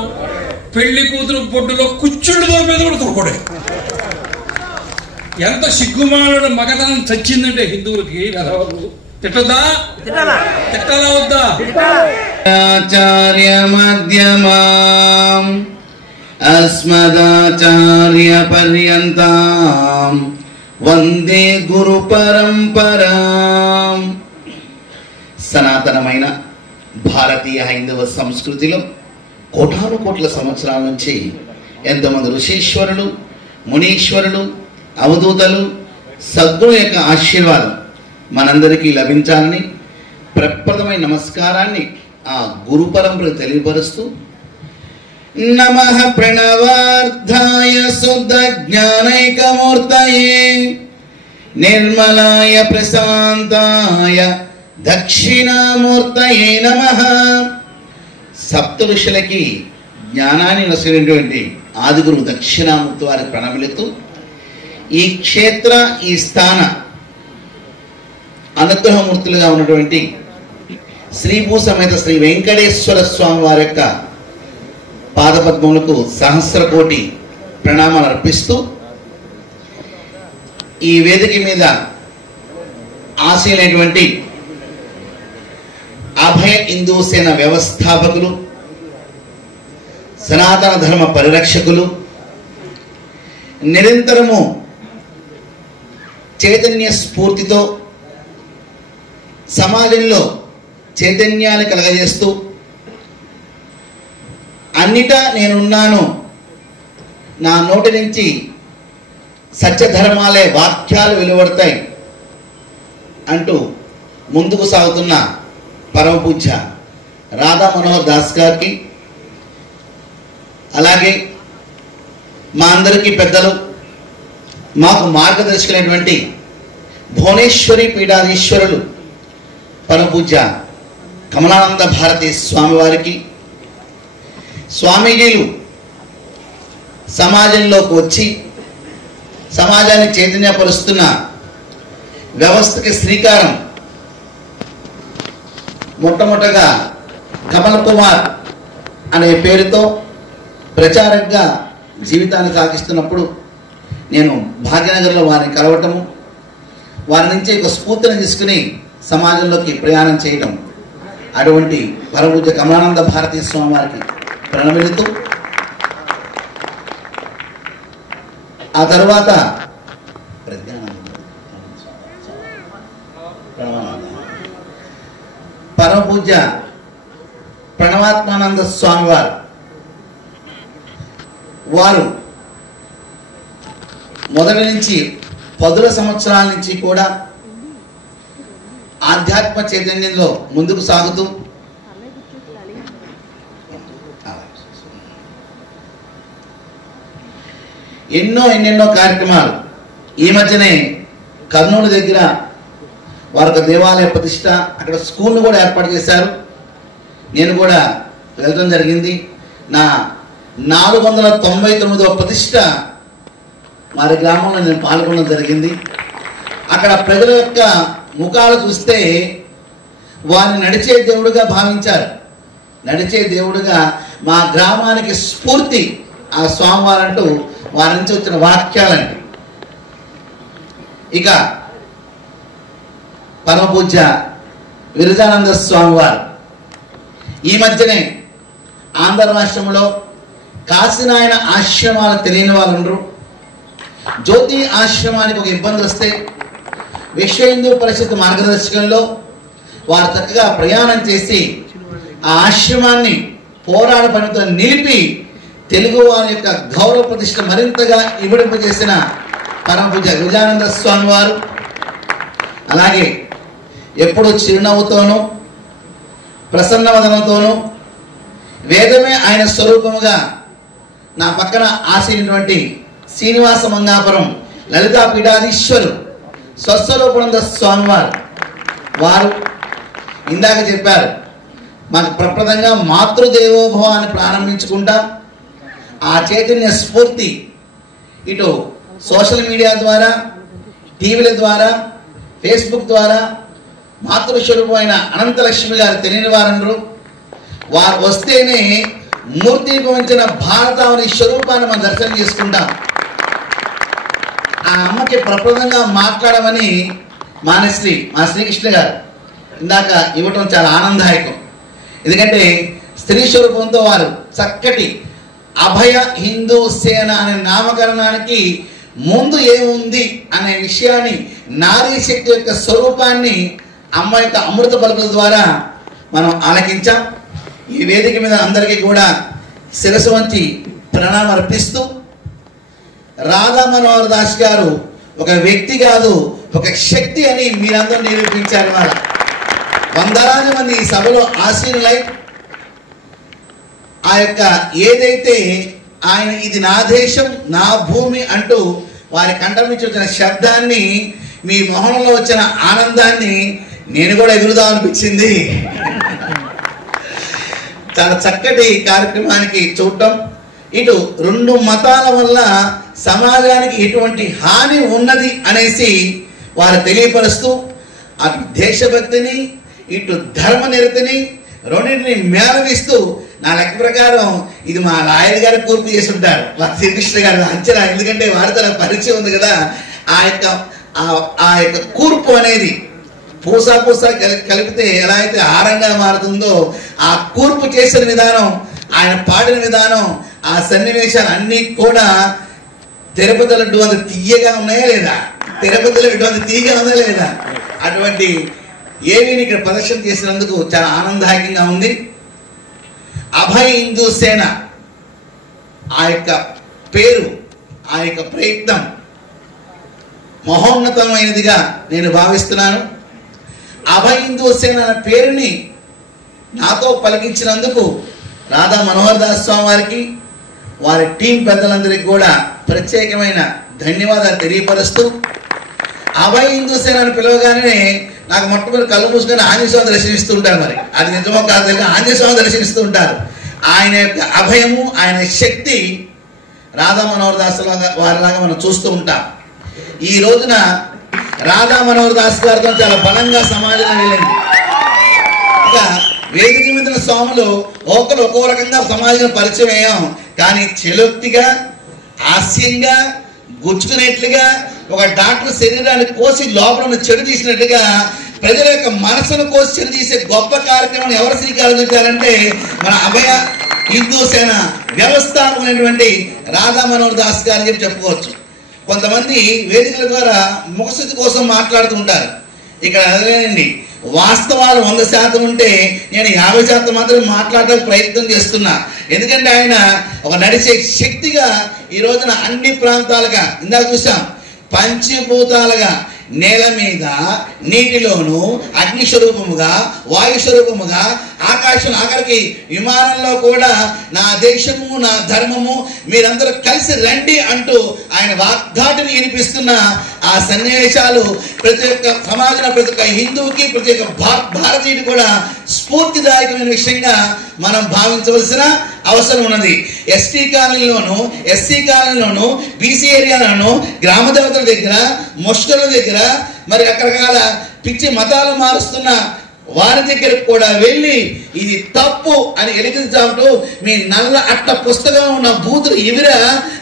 పెళ్లి కూతురు బొడ్డులో కుచ్చుళ్ళతో మీద కూడా తురకొడే. ఎంత సిగ్గుమాల మగతనం చచ్చిందంటే హిందువులకి. తిట్టదా? తిట్టాలా వద్దా? ఆచార్య మధ్యమాం అస్మదాచార్య పర్యంతం వందే గురు పరంపరాం. సనాతనమైన భారతీయ హైందవ సంస్కృతిలో కోటాను కోట్ల సంవత్సరాల నుంచి ఎంతోమంది ఋషీశ్వరులు, మునీశ్వరులు, అవధూతలు, సద్గురు యొక్క ఆశీర్వాదం మనందరికీ లభించాలని ప్రప్రథమైన నమస్కారాన్ని ఆ గురు పరంపరకు తెలియపరుస్తూ, నమః ప్రణవార్థాయ శుద్ధ జ్ఞానైకమూర్తయే నిర్మలాయ ప్రశాంతాయ దక్షిణామూర్తయే నమః. సప్త ఋషులకి జ్ఞానాన్ని నసినటువంటి ఆదిగురు దక్షిణామూర్తి వారికి ప్రణమిలుతూ, ఈ క్షేత్ర, ఈ స్థాన అనుగ్రహమూర్తులుగా ఉన్నటువంటి శ్రీభూ సమేత శ్రీ వెంకటేశ్వర స్వామి వారి యొక్క పాదపద్మములకు సహస్రకోటి ప్రణామాలు అర్పిస్తూ, ఈ వేదిక మీద ఆశీలైనటువంటి అభయ హిందూ సేన వ్యవస్థాపకులు, సనాతన ధర్మ పరిరక్షకులు, నిరంతరము చైతన్య స్ఫూర్తితో సమాజంలో చైతన్యాన్ని కలగజేస్తూ, అన్నిటా నేనున్నాను, నా నోటి నుంచి సత్యధర్మాలే వాక్యాలు వెలువడతాయి అంటూ ముందుకు సాగుతున్న పరమ పూజ్య రాధా మనోహర్ దాస్ గారికి, అలాగే మా అందరికీ పెద్దలు, మాకు మార్గదర్శకులైనటువంటి భువనేశ్వరి పీఠాధీశ్వరులు పరమ పూజ్య కమలానంద భారతి స్వామి వారికి, స్వామీజీలు సమాజంలోకి వచ్చి సమాజాన్ని చైతన్యపరుస్తున్న వ్యవస్థకి శ్రీకారం మొట్టమొదటగా కమల్ కుమార్ అనే పేరుతో ప్రచారంగా జీవితాన్ని సాగిస్తున్నప్పుడు నేను భాగ్యనగర్లో వారిని కలవటము, వారి నుంచి ఒక స్ఫూర్తిని తీసుకుని సమాజంలోకి ప్రయాణం చేయడం, అటువంటి పరమపూజ్య కమలానంద భారతీ స్వామి వారికి ప్రణమిలుతూ, ఆ తర్వాత పరమపూజ్య ప్రణవాత్మానంద స్వామి వారు మొదటి నుంచి 10 సంవత్సరాల నుంచి కూడా ఆధ్యాత్మ చైతన్యంలో ముందుకు సాగుతూ ఎన్నెన్నో కార్యక్రమాలు. ఈ మధ్యనే కర్నూలు దగ్గర వారికి దేవాలయ ప్రతిష్ట, అక్కడ స్కూల్ను కూడా ఏర్పాటు చేశారు. నేను కూడా వెళ్ళడం జరిగింది. నా 499వ ప్రతిష్ట వారి గ్రామంలో నేను పాల్గొనడం జరిగింది. అక్కడ ప్రజల యొక్క ముఖాలు చూస్తే వారిని నడిచే దేవుడుగా భావించారు. నడిచే దేవుడుగా మా గ్రామానికి స్ఫూర్తి ఆ స్వామివారంటూ వారి నుంచి వచ్చిన వాక్యాలండి. ఇక పరమపూజ్య విరజానంద స్వామివారు ఈ మధ్యనే ఆంధ్ర రాష్ట్రంలో కాశీనాయన ఆశ్రమాలు తెలియని వాళ్ళు ఉండరు. జ్యోతి ఆశ్రమానికి ఒక ఇబ్బంది వస్తే విశ్వ హిందూ పరిషత్ మార్గదర్శకంలో వారు చక్కగా ప్రయాణం చేసి ఆ ఆశ్రమాన్ని పోరాట పనితో నిలిపి తెలుగు వారి యొక్క గౌరవ ప్రతిష్ట మరింతగా ఇవ్వడింపజేసిన పరమపూజ్య విరజానంద స్వామి వారు, అలాగే ఎప్పుడు చిరునవ్వుతోనూ ప్రసన్నవదనంతోనూ వేదమే ఆయన స్వరూపముగా నా పక్కన ఆసీనటువంటి శ్రీనివాస మంగాపురం లలితా పీఠాధీశ్వరు స్వస్వరూపానంద స్వామివారు వారు ఇందాక చెప్పారు, మాకు ప్రప్రదంగా మాతృదేవోభవ అని ప్రారంభించుకుంటాం. ఆ చైతన్య స్ఫూర్తి ఇటు సోషల్ మీడియా ద్వారా, టీవీల ద్వారా, ఫేస్బుక్ ద్వారా మాతృస్వరూపమైన అనంతలక్ష్మి గారు తెలియని వారందరూ వారు వస్తేనే మూర్తి భవించిన భారతావని స్వరూపాన్ని మనం దర్శనం చేసుకుంటాం. ఆ అమ్మకి ప్రప్రదంగా మాట్లాడమని మా శ్రీకృష్ణ గారు ఇందాక ఇవ్వటం చాలా ఆనందదాయకం. ఎందుకంటే స్త్రీ స్వరూపంతో వారు చక్కటి అభయ హిందూ సేన అనే నామకరణానికి ముందు ఏముంది అనే విషయాన్ని, నారీ శక్తి యొక్క స్వరూపాన్ని అమ్మ యొక్క అమృత పలుకుల ద్వారా మనం ఆలకించాం. ఈ వేదిక మీద అందరికీ కూడా శిరస్సు వంచి ప్రణామం అర్పిస్తూ, రాధా మనోహర్ దాస్ గారు ఒక వ్యక్తి కాదు, ఒక శక్తి అని మీరందరూ నిరూపించారు. వాళ్ళ వందలాది మంది ఈ సభలో ఆసీనులై ఆ యొక్క ఏదైతే ఆయన ఇది నా దేశం నా భూమి అంటూ వారి కంఠం నుంచి వచ్చిన శబ్దాన్ని, మీ మొహంలో వచ్చిన ఆనందాన్ని నేను కూడా ఎదురుదాం అనిపించింది. చాలా చక్కటి కార్యక్రమానికి చూడటం, ఇటు రెండు మతాల వల్ల సమాజానికి ఎటువంటి హాని ఉన్నది అనేసి వారు తెలియపరుస్తూ, అటు దేశభక్తిని ఇటు ధర్మ నిరతిని రెండింటిని మేళవిస్తూ, నా లెక్క ప్రకారం ఇది మా లాయర్ గారు కూర్పు చేసి ఉంటారు, మా శ్రీకృష్ణ గారు అంచనా. ఎందుకంటే వారితో నాకు పరిచయం ఉంది కదా. ఆ యొక్క కూర్పు అనేది పూసా కలిపితే ఎలా అయితే హారంగా మారుతుందో, ఆ కూర్పు చేసిన విధానం, ఆయన పాడిన విధానం, ఆ సన్నివేశాలు అన్నీ కూడా తిరుపతి లడ్డు అంత తీయగా ఉన్నాయా లేదా, తిరుపతి లడ్డు అంత తీయగా ఉందా లేదా, అటువంటి ఏమీ ఇక్కడ ప్రదర్శన చేసినందుకు చాలా ఆనందదాయకంగా ఉంది. అభయ హిందూ సేన ఆ యొక్క పేరు, ఆ యొక్క ప్రయత్నం మహోన్నతమైనదిగా నేను భావిస్తున్నాను. అభయ హిందూ సేన అనే పేరుని నాతో పలికించినందుకు రాధా మనోహర్ దాస్ స్వామి వారికి, వారి టీం పెద్దలందరికీ కూడా ప్రత్యేకమైన ధన్యవాదాలు తెలియపరుస్తూ, అభయ హిందూ సేన అని పిలవగానే నాకు మొట్టమొదటి కళ్ళు మూసుకొని ఆంజనేయ స్వామి దర్శనిస్తూ ఉంటారు. మరి అది నిజమో కాదు తెలియదు, ఆంజనేయ స్వామి దర్శనిస్తూ ఉంటారు. ఆయన యొక్క అభయము, ఆయన శక్తి రాధా మనోహర్ దాస్ వారిలాగా మనం చూస్తూ ఉంటాం. ఈ రోజున రాధా మనోహర్ దాస్ గారితో చాలా బలంగా సమాజంలో వెళ్ళింది. ఇక వేదిక మీద స్వాములు ఒకరు ఒక్కో రకంగా సమాజంలో పరిచయం అయ్యాం. కానీ చెలొక్తిగా, హాస్యంగా, గుచ్చుకునేట్లుగా, ఒక డాక్టర్ శరీరాన్ని కోసి లోపల ఉన్న చెడు తీసినట్టుగా ప్రజల యొక్క మనసును కోసి చెడు తీసే గొప్ప కార్యక్రమాన్ని ఎవరు శ్రీకారం చుట్టారంటే మన అభయ హిందూ సేన వ్యవస్థాపకులైనటువంటి రాధా మనోహర్ దాస్ గారు అని చెప్పి చెప్పుకోవచ్చు. కొంతమంది వేదికల ద్వారా ముఖస్థితి కోసం మాట్లాడుతూ ఉంటారు. ఇక్కడ అదేనండి, వాస్తవాలు 100% ఉంటే నేను 50% మాత్రమే మాట్లాడడానికి ప్రయత్నం చేస్తున్నా. ఎందుకంటే ఆయన ఒక నడిచే శక్తిగా ఈ రోజున అన్ని ప్రాంతాలుగా, ఇందాక చూసాం, పంచభూతాలుగా నేల మీద, నీటిలోను, అగ్ని స్వరూపముగా, వాయు స్వరూపముగా, ఆకాశం ఆఖరికి విమానంలో కూడా నా దేశము, నా ధర్మము, మీరందరూ కలిసి రండి అంటూ ఆయన వాగ్దాటిని వినిపిస్తున్న ఆ సన్నివేశాలు ప్రతి ఒక్క సమాజంలో, ప్రతి ఒక్క హిందువుకి, ప్రతి ఒక్క భారతీయుడు కూడా స్ఫూర్తిదాయకమైన విషయంగా మనం భావించవలసిన అవసరం ఉన్నది. ఎస్టీ కాలనీలోను, ఎస్సీ కాలనీలోను, బీసీ ఏరియాలోను, గ్రామ దేవతల దగ్గర, ముష్కరుల దగ్గర, మరి రకరకాల పిచ్చి మతాలు మారుస్తున్న వారి దగ్గరకు కూడా వెళ్ళి ఇది తప్పు అని ఎలిగించామంటూ మీ నల్ల అట్ట పుస్తకం ఉన్న బూతులు ఇదిరా,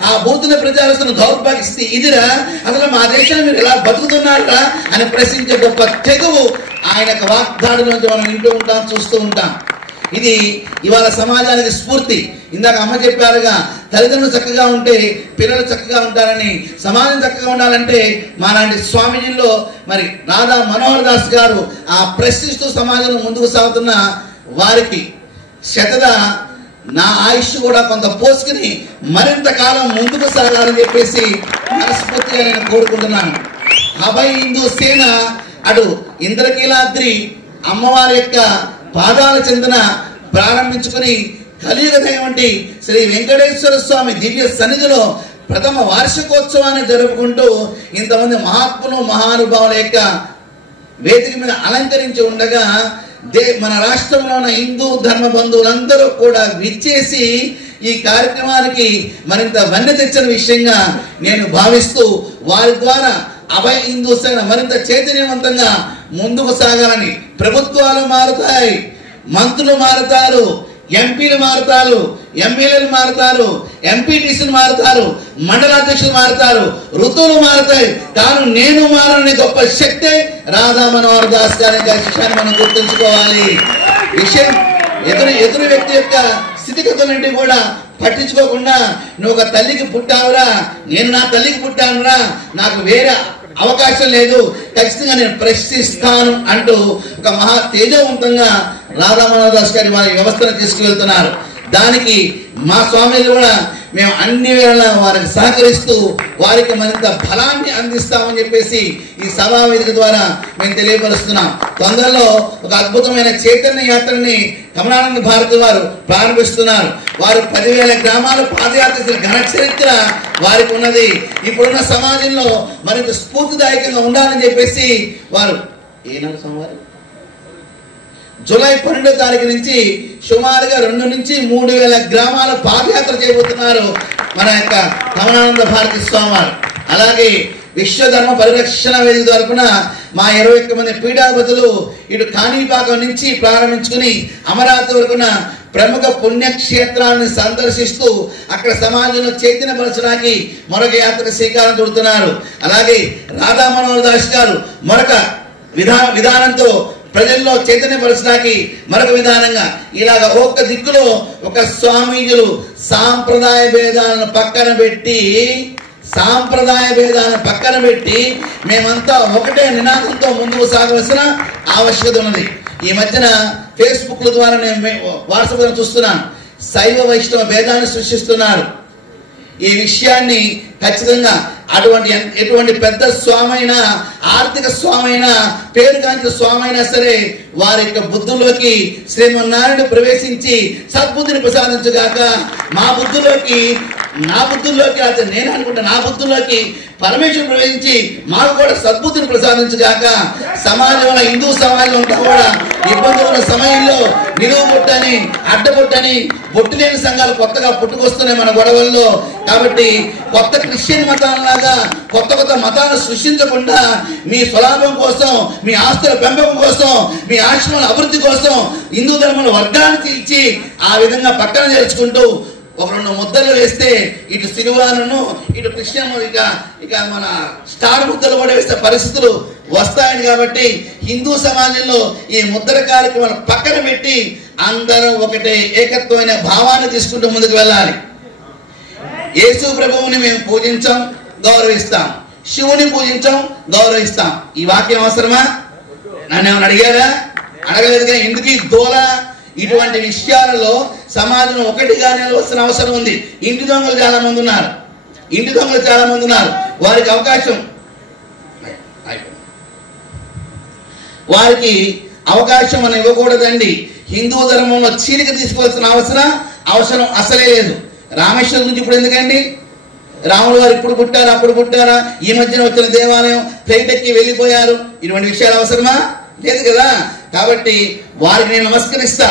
ఆ బూతుల ప్రచారిస్తున్న దౌర్భాగ్యస్థితి ఇదిరా, అసలు మా దేశాన్ని మీరు ఎలా బతుకుతున్నారా అని ప్రశ్నించే గొప్ప తెగువు ఆయన వాగ్దాడి నుంచి మనం వింటూ ఉంటాం, చూస్తూ ఉంటాం. ఇది ఇవాళ సమాజానికి స్ఫూర్తి. ఇందాక అమ్మ చెప్పారుగా, తల్లిదండ్రులు చక్కగా ఉంటే పిల్లలు చక్కగా ఉంటారని, సమాజం చక్కగా ఉండాలంటే మాలాంటి స్వామీజీల్లో మరి రాధా మనోహర్ దాస్ గారు ఆ ప్రశ్నిస్తూ సమాజంలో ముందుకు సాగుతున్న వారికి శతదా నా ఆయుష్ కూడా కొంత పోసుకుని మరింత కాలం ముందుకు సాగాలని చెప్పేసి మనస్ఫూర్తిగా నేను కోరుకుంటున్నాను. అభయ హిందూ సేన అటు ఇంద్రకీలాద్రి అమ్మవారి యొక్క పాదాల చెందిన ప్రారంభించుకుని కలియుగ దైవంటి శ్రీ వెంకటేశ్వర స్వామి దివ్య సన్నిధిలో ప్రథమ వార్షికోత్సవాన్ని జరుపుకుంటూ ఇంతమంది మహాత్ములు, మహానుభావుల యొక్క వేదిక మీద అలంకరించి ఉండగా మన రాష్ట్రంలో ఉన్న హిందూ ధర్మ బంధువులందరూ కూడా విచ్చేసి ఈ కార్యక్రమానికి మరింత వన్నె తెచ్చిన విషయంగా నేను భావిస్తూ వారి ద్వారా అభయ హిందూ సేన మరింత చైతన్యవంతంగా ముందుకు సాగాలని. ప్రభుత్వాలు మారుతాయి, మంత్రులు మారుతారు, ఎంపీలు మారుతారు, ఎమ్మెల్యేలు మారుతారు, ఎంపీటీసీలు మారుతారు, మండలాధ్యక్షులు మారుతారు, ఋతువులు మారుతాయి, తాను నేను మారని గొప్ప శక్తే రాధా మనోహర్ దాస్ గారి విషయాన్ని మనం గుర్తుంచుకోవాలి. విషయం ఎదురు వ్యక్తి యొక్క స్థితిగతులన్నింటినీ కూడా పట్టించుకోకుండా నువ్వు ఒక తల్లికి పుట్టావురా, నేను నా తల్లికి పుట్టానురా, నాకు వేరే అవకాశం లేదు, ఖచ్చితంగా నేను ప్రశ్నిస్తాను అంటూ ఒక మహా తేజవంతంగా రాధా మనోహర్ దాస్ గారి వారి వ్యవస్థను తీసుకువెళ్తున్నారు. దానికి మా స్వామిలు కూడా మేము అన్ని వేళ వారికి సహకరిస్తూ వారికి మరింత బలాన్ని అందిస్తామని చెప్పేసి ఈ సభా వేదిక ద్వారా మేము తెలియపరుస్తున్నాం. తొందరలో ఒక అద్భుతమైన చైతన్య యాత్రని కమలానంద భారతి వారు ప్రారంభిస్తున్నారు. వారు 10,000 గ్రామాలు పాదయాత్ర ఘన చరిత్ర వారికి ఉన్నది. ఇప్పుడున్న సమాజంలో మరింత స్ఫూర్తిదాయకంగా ఉండాలని చెప్పేసి వారు ఏనాడు సోమవారం జూలై 12వ తారీఖు నుంచి సుమారుగా 2 నుంచి 3,000 గ్రామాల పాదయాత్ర చేయబోతున్నారు మన యొక్క కమలానంద భారతి స్వామి వారు. అలాగే విశ్వధర్మ పరిరక్షణ వేదిక తరపున మా 21 మంది పీఠాధిపతులు ఇటు కాణిపాకం నుంచి ప్రారంభించుకుని అమరావతి వరకున ప్రముఖ పుణ్యక్షేత్రాలను సందర్శిస్తూ అక్కడ సమాజంలో చైతన్యపరచడానికి మరొక యాత్రకు శ్రీకారం చుడుతున్నారు. అలాగే రాధా మనోహర్ దాస్ గారు మరొక విధానంతో ప్రజల్లో చైతన్యపరచడానికి మరొక విధానంగా ఇలాగ ఒక్క దిక్కులో ఒక స్వామీజులు సాంప్రదాయ భేదాలను పక్కన పెట్టి మేమంతా ఒకటే నినాదంతో ముందుకు సాగవలసిన ఆవశ్యకత ఉన్నది. ఈ మధ్యన ఫేస్బుక్ల ద్వారా నేను వాట్సాప్ చూస్తున్నాను, శైవ వైష్ణవ భేదాన్ని సృష్టిస్తున్నారు. ఈ విషయాన్ని ఖచ్చితంగా ఎటువంటి పెద్ద స్వామైనా, ఆర్థిక స్వామైనా, పేరుగాంచిన స్వామైనా సరే వారి యొక్క బుద్ధుల్లోకి శ్రీమన్నారాయణుడు ప్రవేశించి సద్బుద్ధిని ప్రసాదించుగాక. నా బుద్ధుల్లోకి అయితే నేను అనుకుంటా, నా బుద్ధుల్లోకి పరమేశ్వరుడు ప్రవేశించి మాకు కూడా సద్బుద్ధిని ప్రసాదించుగాక. సమాజంలో హిందూ సమాజంలో అంతా కూడా ఇబ్బందులు ఉన్న సమయంలో నిలువు బొట్టని, అడ్డబొట్టని, బొట్టు లేని సంఘాలు కొత్తగా పుట్టుకొస్తున్నాయి మన గొడవల్లో. కాబట్టి కొత్త క్రిస్టియన్ మతాలలాగా కొత్త మతాలను సృష్టించకుండా మీ స్వలాభం కోసం, మీ ఆస్తుల పెంపకం కోసం, మీ ఆశ్రమాల అభివృద్ధి కోసం హిందూ ధర్మంలో వర్గాన్ని తీర్చి ఆ విధంగా పక్కన చేర్చుకుంటూ ఒక 2 ముద్దలు వేస్తే ఇటు సిలువాను, ఇటు కృష్ణము, ఇక మన స్టార్ ముద్దలు కూడా వేసే పరిస్థితులు వస్తాయని కాబట్టి హిందూ సమాజంలో ఈ ముద్ర కార్యక్రమాలు పక్కన పెట్టి అందరం ఒకటే ఏకత్వమైన భావాన్ని తీసుకుంటూ ముందుకు వెళ్ళాలి. యేసు ప్రభువుని మేము పూజించాం, గౌరవిస్తాం, శివుని పూజించాం, గౌరవిస్తాం. ఈ వాక్యం అవసరమా? నన్ను ఏమైనా అడిగారా? అడగలేదుగా. ఎందుకు ఈ దోల? ఇటువంటి విషయాలలో సమాజం ఒకటిగా నిలవలసిన అవసరం ఉంది. ఇంటి దొంగలు చాలా మంది ఉన్నారు, వారికి అవకాశం వారికి అవకాశం మనం ఇవ్వకూడదండి. హిందూ ధర్మంలో చీలిక తీసుకోవాల్సిన అవసరం అసలే లేదు. రామేశ్వరం గురించి ఇప్పుడు ఎందుకండి? రాములు వారు ఇప్పుడు పుట్టారా, అప్పుడు పుట్టారా, ఈ మధ్యన వచ్చిన దేవాలయం, ఫ్లైట్ ఎక్కి వెళ్ళిపోయారు, ఇటువంటి విషయాలు అవసరమా? లేదు కదా. కాబట్టి వారికి నేను నమస్కరిస్తా.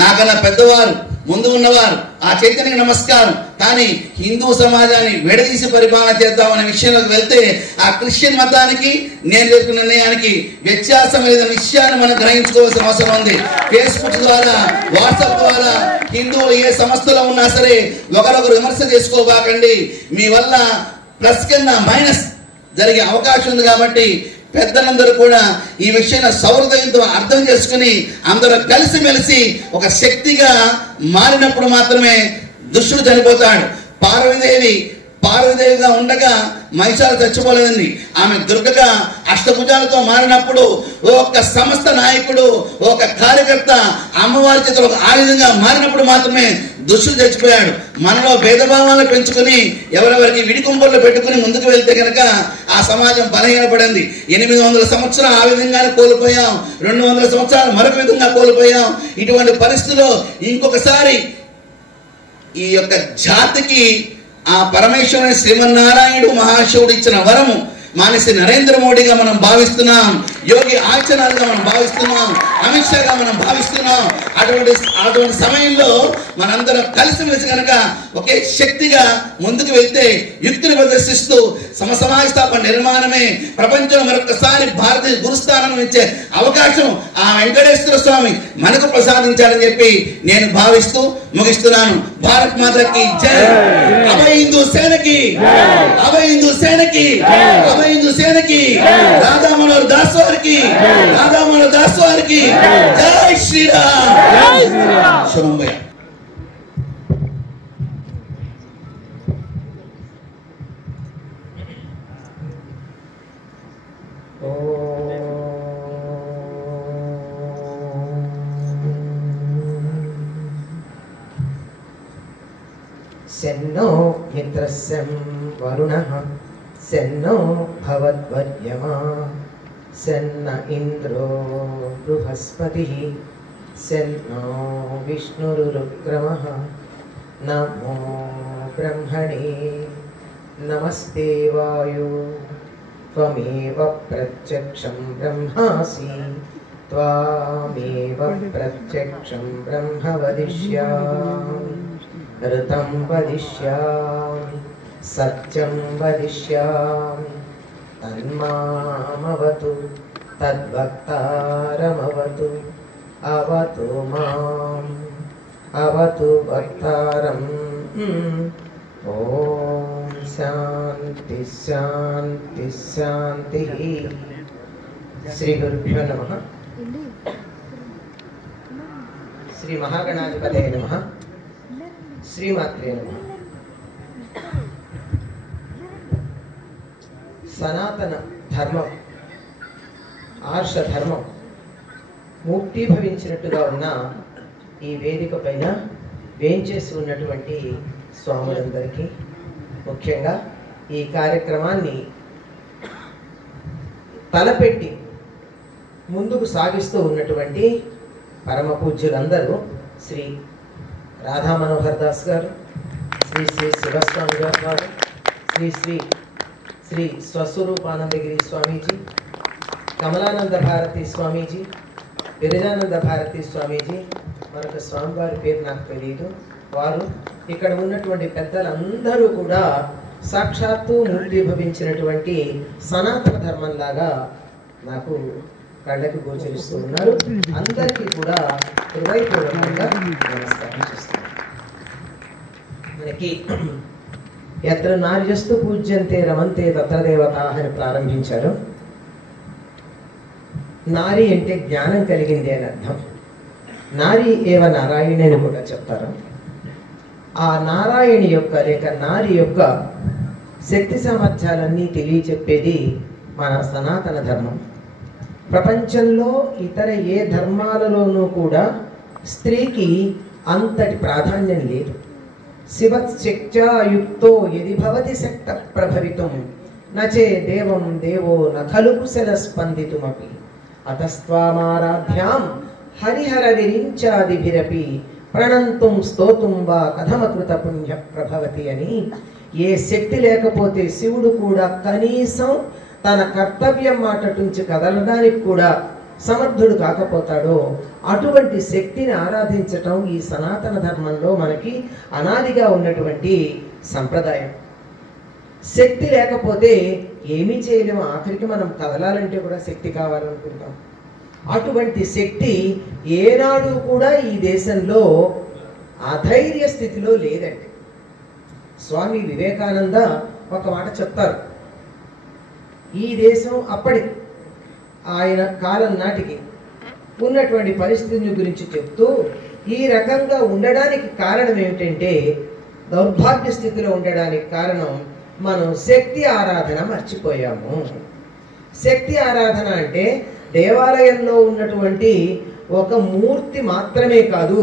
నాకన్నా పెద్దవారు, ముందు ఉన్నవారు, ఆ చైతన్యకి నమస్కారం. కానీ హిందూ సమాజాన్ని విడదీసి పరిపాలన చేద్దామనే విషయంలోకి వెళ్తే ఆ క్రిస్టియన్ మతానికి నేను తీసుకున్న నిర్ణయానికి వ్యత్యాసం లేదన్న విషయాన్ని మనం గ్రహించుకోవాల్సిన అవసరం ఉంది. ఫేస్బుక్ ద్వారా, వాట్సాప్ ద్వారా హిందువులు ఏ సంస్థలో ఉన్నా సరే ఒకరొకరు విమర్శ చేసుకోబాకండి. మీ వల్ల ప్లస్ కన్నా మైనస్ జరిగే అవకాశం ఉంది. కాబట్టి పెద్దలందరూ కూడా ఈ విషయాన్ని సౌహృదయంతో అర్థం చేసుకుని అందరూ కలిసిమెలిసి ఒక శక్తిగా మారినప్పుడు మాత్రమే దుష్టుడు చనిపోతాడు. పార్వతీదేవిగా ఉండగా మహిషాలు చచ్చిపోలేదండి. ఆమె దుర్గగా అష్టభుజాలతో మారినప్పుడు ఒక సంస్థ నాయకుడు, ఒక కార్యకర్త అమ్మవారి చేతులు ఒక ఆయుధంగా మారినప్పుడు మాత్రమే దుష్టుడు చచ్చిపోయాడు. మనలో భేదభావాలను పెంచుకుని ఎవరెవరికి విడికుంపల్లో పెట్టుకుని ముందుకు వెళ్తే కనుక ఆ సమాజం బలహీనపడింది. 800 సంవత్సరాలు ఆ విధంగానే కోల్పోయాం, 200 సంవత్సరాలు మరొక విధంగా కోల్పోయాం. ఇటువంటి పరిస్థితుల్లో ఇంకొకసారి ఈ యొక్క జాతికి ఆ పరమేశ్వరుని శ్రీమన్నారాయణుడు మహాశివుడు ఇచ్చిన వరము మానేసి నరేంద్ర మోడీగా మనం భావిస్తున్నాం, యోగి ఆదిత్యనాథ్గా మనం భావిస్తున్నాం, అమిత్ షాగా మనం భావిస్తున్నాం. అటువంటి సమయంలో మనందరం కలిసిమెలిసి కనుక ఒకే శక్తిగా ముందుకు వెళ్తే యుక్తిని ప్రదర్శిస్తూ సమాజ స్థాపన నిర్మాణమే ప్రపంచంలో మరొకసారి భారతీయ గురుస్థానం ఇచ్చే అవకాశం ఆ వెంకటేశ్వర స్వామి మనకు ప్రసాదించాలని చెప్పి నేను భావిస్తూ ముగిస్తున్నాను. భారత్ మాతకి జై. అభయ హిందూ సేనకి, అభయ హిందూ సేనకి, అభయ హిందూ సేనకి, రాధా మనోహర్ దాస్ వారికి, రాధా మనోహర్ దాస్ వారికి జై శ్రీరామ్. శుభంభయ. సెన్నో మిత్రస్యం వరుణః సెన్నో భవద్వర్యమా సెన్న ఇంద్రో బృహస్పతిః సెన్నో విష్ణురురుక్రమః నమో బ్రహ్మణే నమస్తే వాయో త్వమేవ ప్రత్యక్షం బ్రహ్మాసి త్వామేవ ప్రత్యక్షం బ్రహ్మ వదిష్యామి ఋతం వదిష్యామి సత్యం వదిష్యామి తన్మామవతు తద్వక్తారమవతు అవతు మాం అవతు వక్తారం. ఓం శాంతి శాంతి శాంతి. శ్రీ గురుభ్యో నమః. శ్రీ మహాగణాధిపతయే నమః. శ్రీమాత్రే నమః. సనాతన ధర్మం, ఆర్ష ధర్మం మూర్తీభవించినట్టుగా ఉన్న ఈ వేదిక పైన వేంచేసి ఉన్నటువంటి స్వాములందరికీ, ముఖ్యంగా ఈ కార్యక్రమాన్ని తలపెట్టి ముందుకు సాగిస్తూ ఉన్నటువంటి పరమ పూజ్యులందరూ శ్రీ రాధా మనోహర్ దాస్ గారు, శ్రీ శ్రీ శివస్వామి గారు, శ్రీ శ్రీ శ్రీ స్వస్వరూపానందగిరి స్వామీజీ, కమలానంద భారతి స్వామీజీ, విరజానంద భారతి స్వామీజీ, మరొక స్వామివారి పేరు నాకు తెలియదు. వారు ఇక్కడ ఉన్నటువంటి పెద్దలందరూ కూడా సాక్షాత్తు మూర్తీభవించినటువంటి సనాతన ధర్మంలాగా నాకు కళ్ళకి గోచరిస్తూ ఉన్నారు. అందరికీ కూడా హృదయపూర్వకంగా నమస్కారం చేస్తున్నాను. మనకి ఎత్ర నార్యస్తు పూజ్యంతే రమంతే తత్ర దేవతాః అని ప్రారంభించారు. నారి అంటే జ్ఞానం కలిగింది అని అర్థం. నారి ఏవ నారాయణి అని కూడా చెప్తారు. ఆ నారాయణి యొక్క లేక నారి యొక్క శక్తి సామర్థ్యాలన్నీ తెలియచెప్పేది మన సనాతన ధర్మం. ప్రపంచంలో ఇతర ఏ ధర్మాలలోనూ కూడా స్త్రీకి అంతటి ప్రాధాన్యం లేదు. శివశక్త్యాయుక్తో యది భవతి శక్త ప్రభవితం నచే దేవం దేవో న ఖలు కుశల స్పందితుమపి. అతస్త్వామారాధ్యాం హరిహర విరించాదిభిరపి ప్రణంతుం స్తోతుం వా కథమకృత పుణ్య ప్రభవతి అని. ఏ శక్తి లేకపోతే శివుడు కూడా కనీసం తన కర్తవ్యం మాటటుంచి కదలడానికి కూడా సమర్థుడు కాకపోతాడో అటువంటి శక్తిని ఆరాధించటం ఈ సనాతన ధర్మంలో మనకి అనాదిగా ఉన్నటువంటి సంప్రదాయం. శక్తి లేకపోతే ఏమీ చేయలేము. ఆఖరికి మనం కదలాలంటే కూడా శక్తి కావాలనుకుంటాం. అటువంటి శక్తి ఏనాడు కూడా ఈ దేశంలో అధైర్య స్థితిలో లేదండి. స్వామి వివేకానంద ఒక మాట చెప్తారు. ఈ దేశం అప్పటి ఆయన కాలం నాటికి ఉన్నటువంటి పరిస్థితిని గురించి చెప్తూ ఈ రకంగా ఉండడానికి కారణం ఏమిటంటే, దౌర్భాగ్య స్థితిలో ఉండడానికి కారణం మనం శక్తి ఆరాధన మర్చిపోయాము. శక్తి ఆరాధన అంటే దేవాలయంలో ఉన్నటువంటి ఒక మూర్తి మాత్రమే కాదు,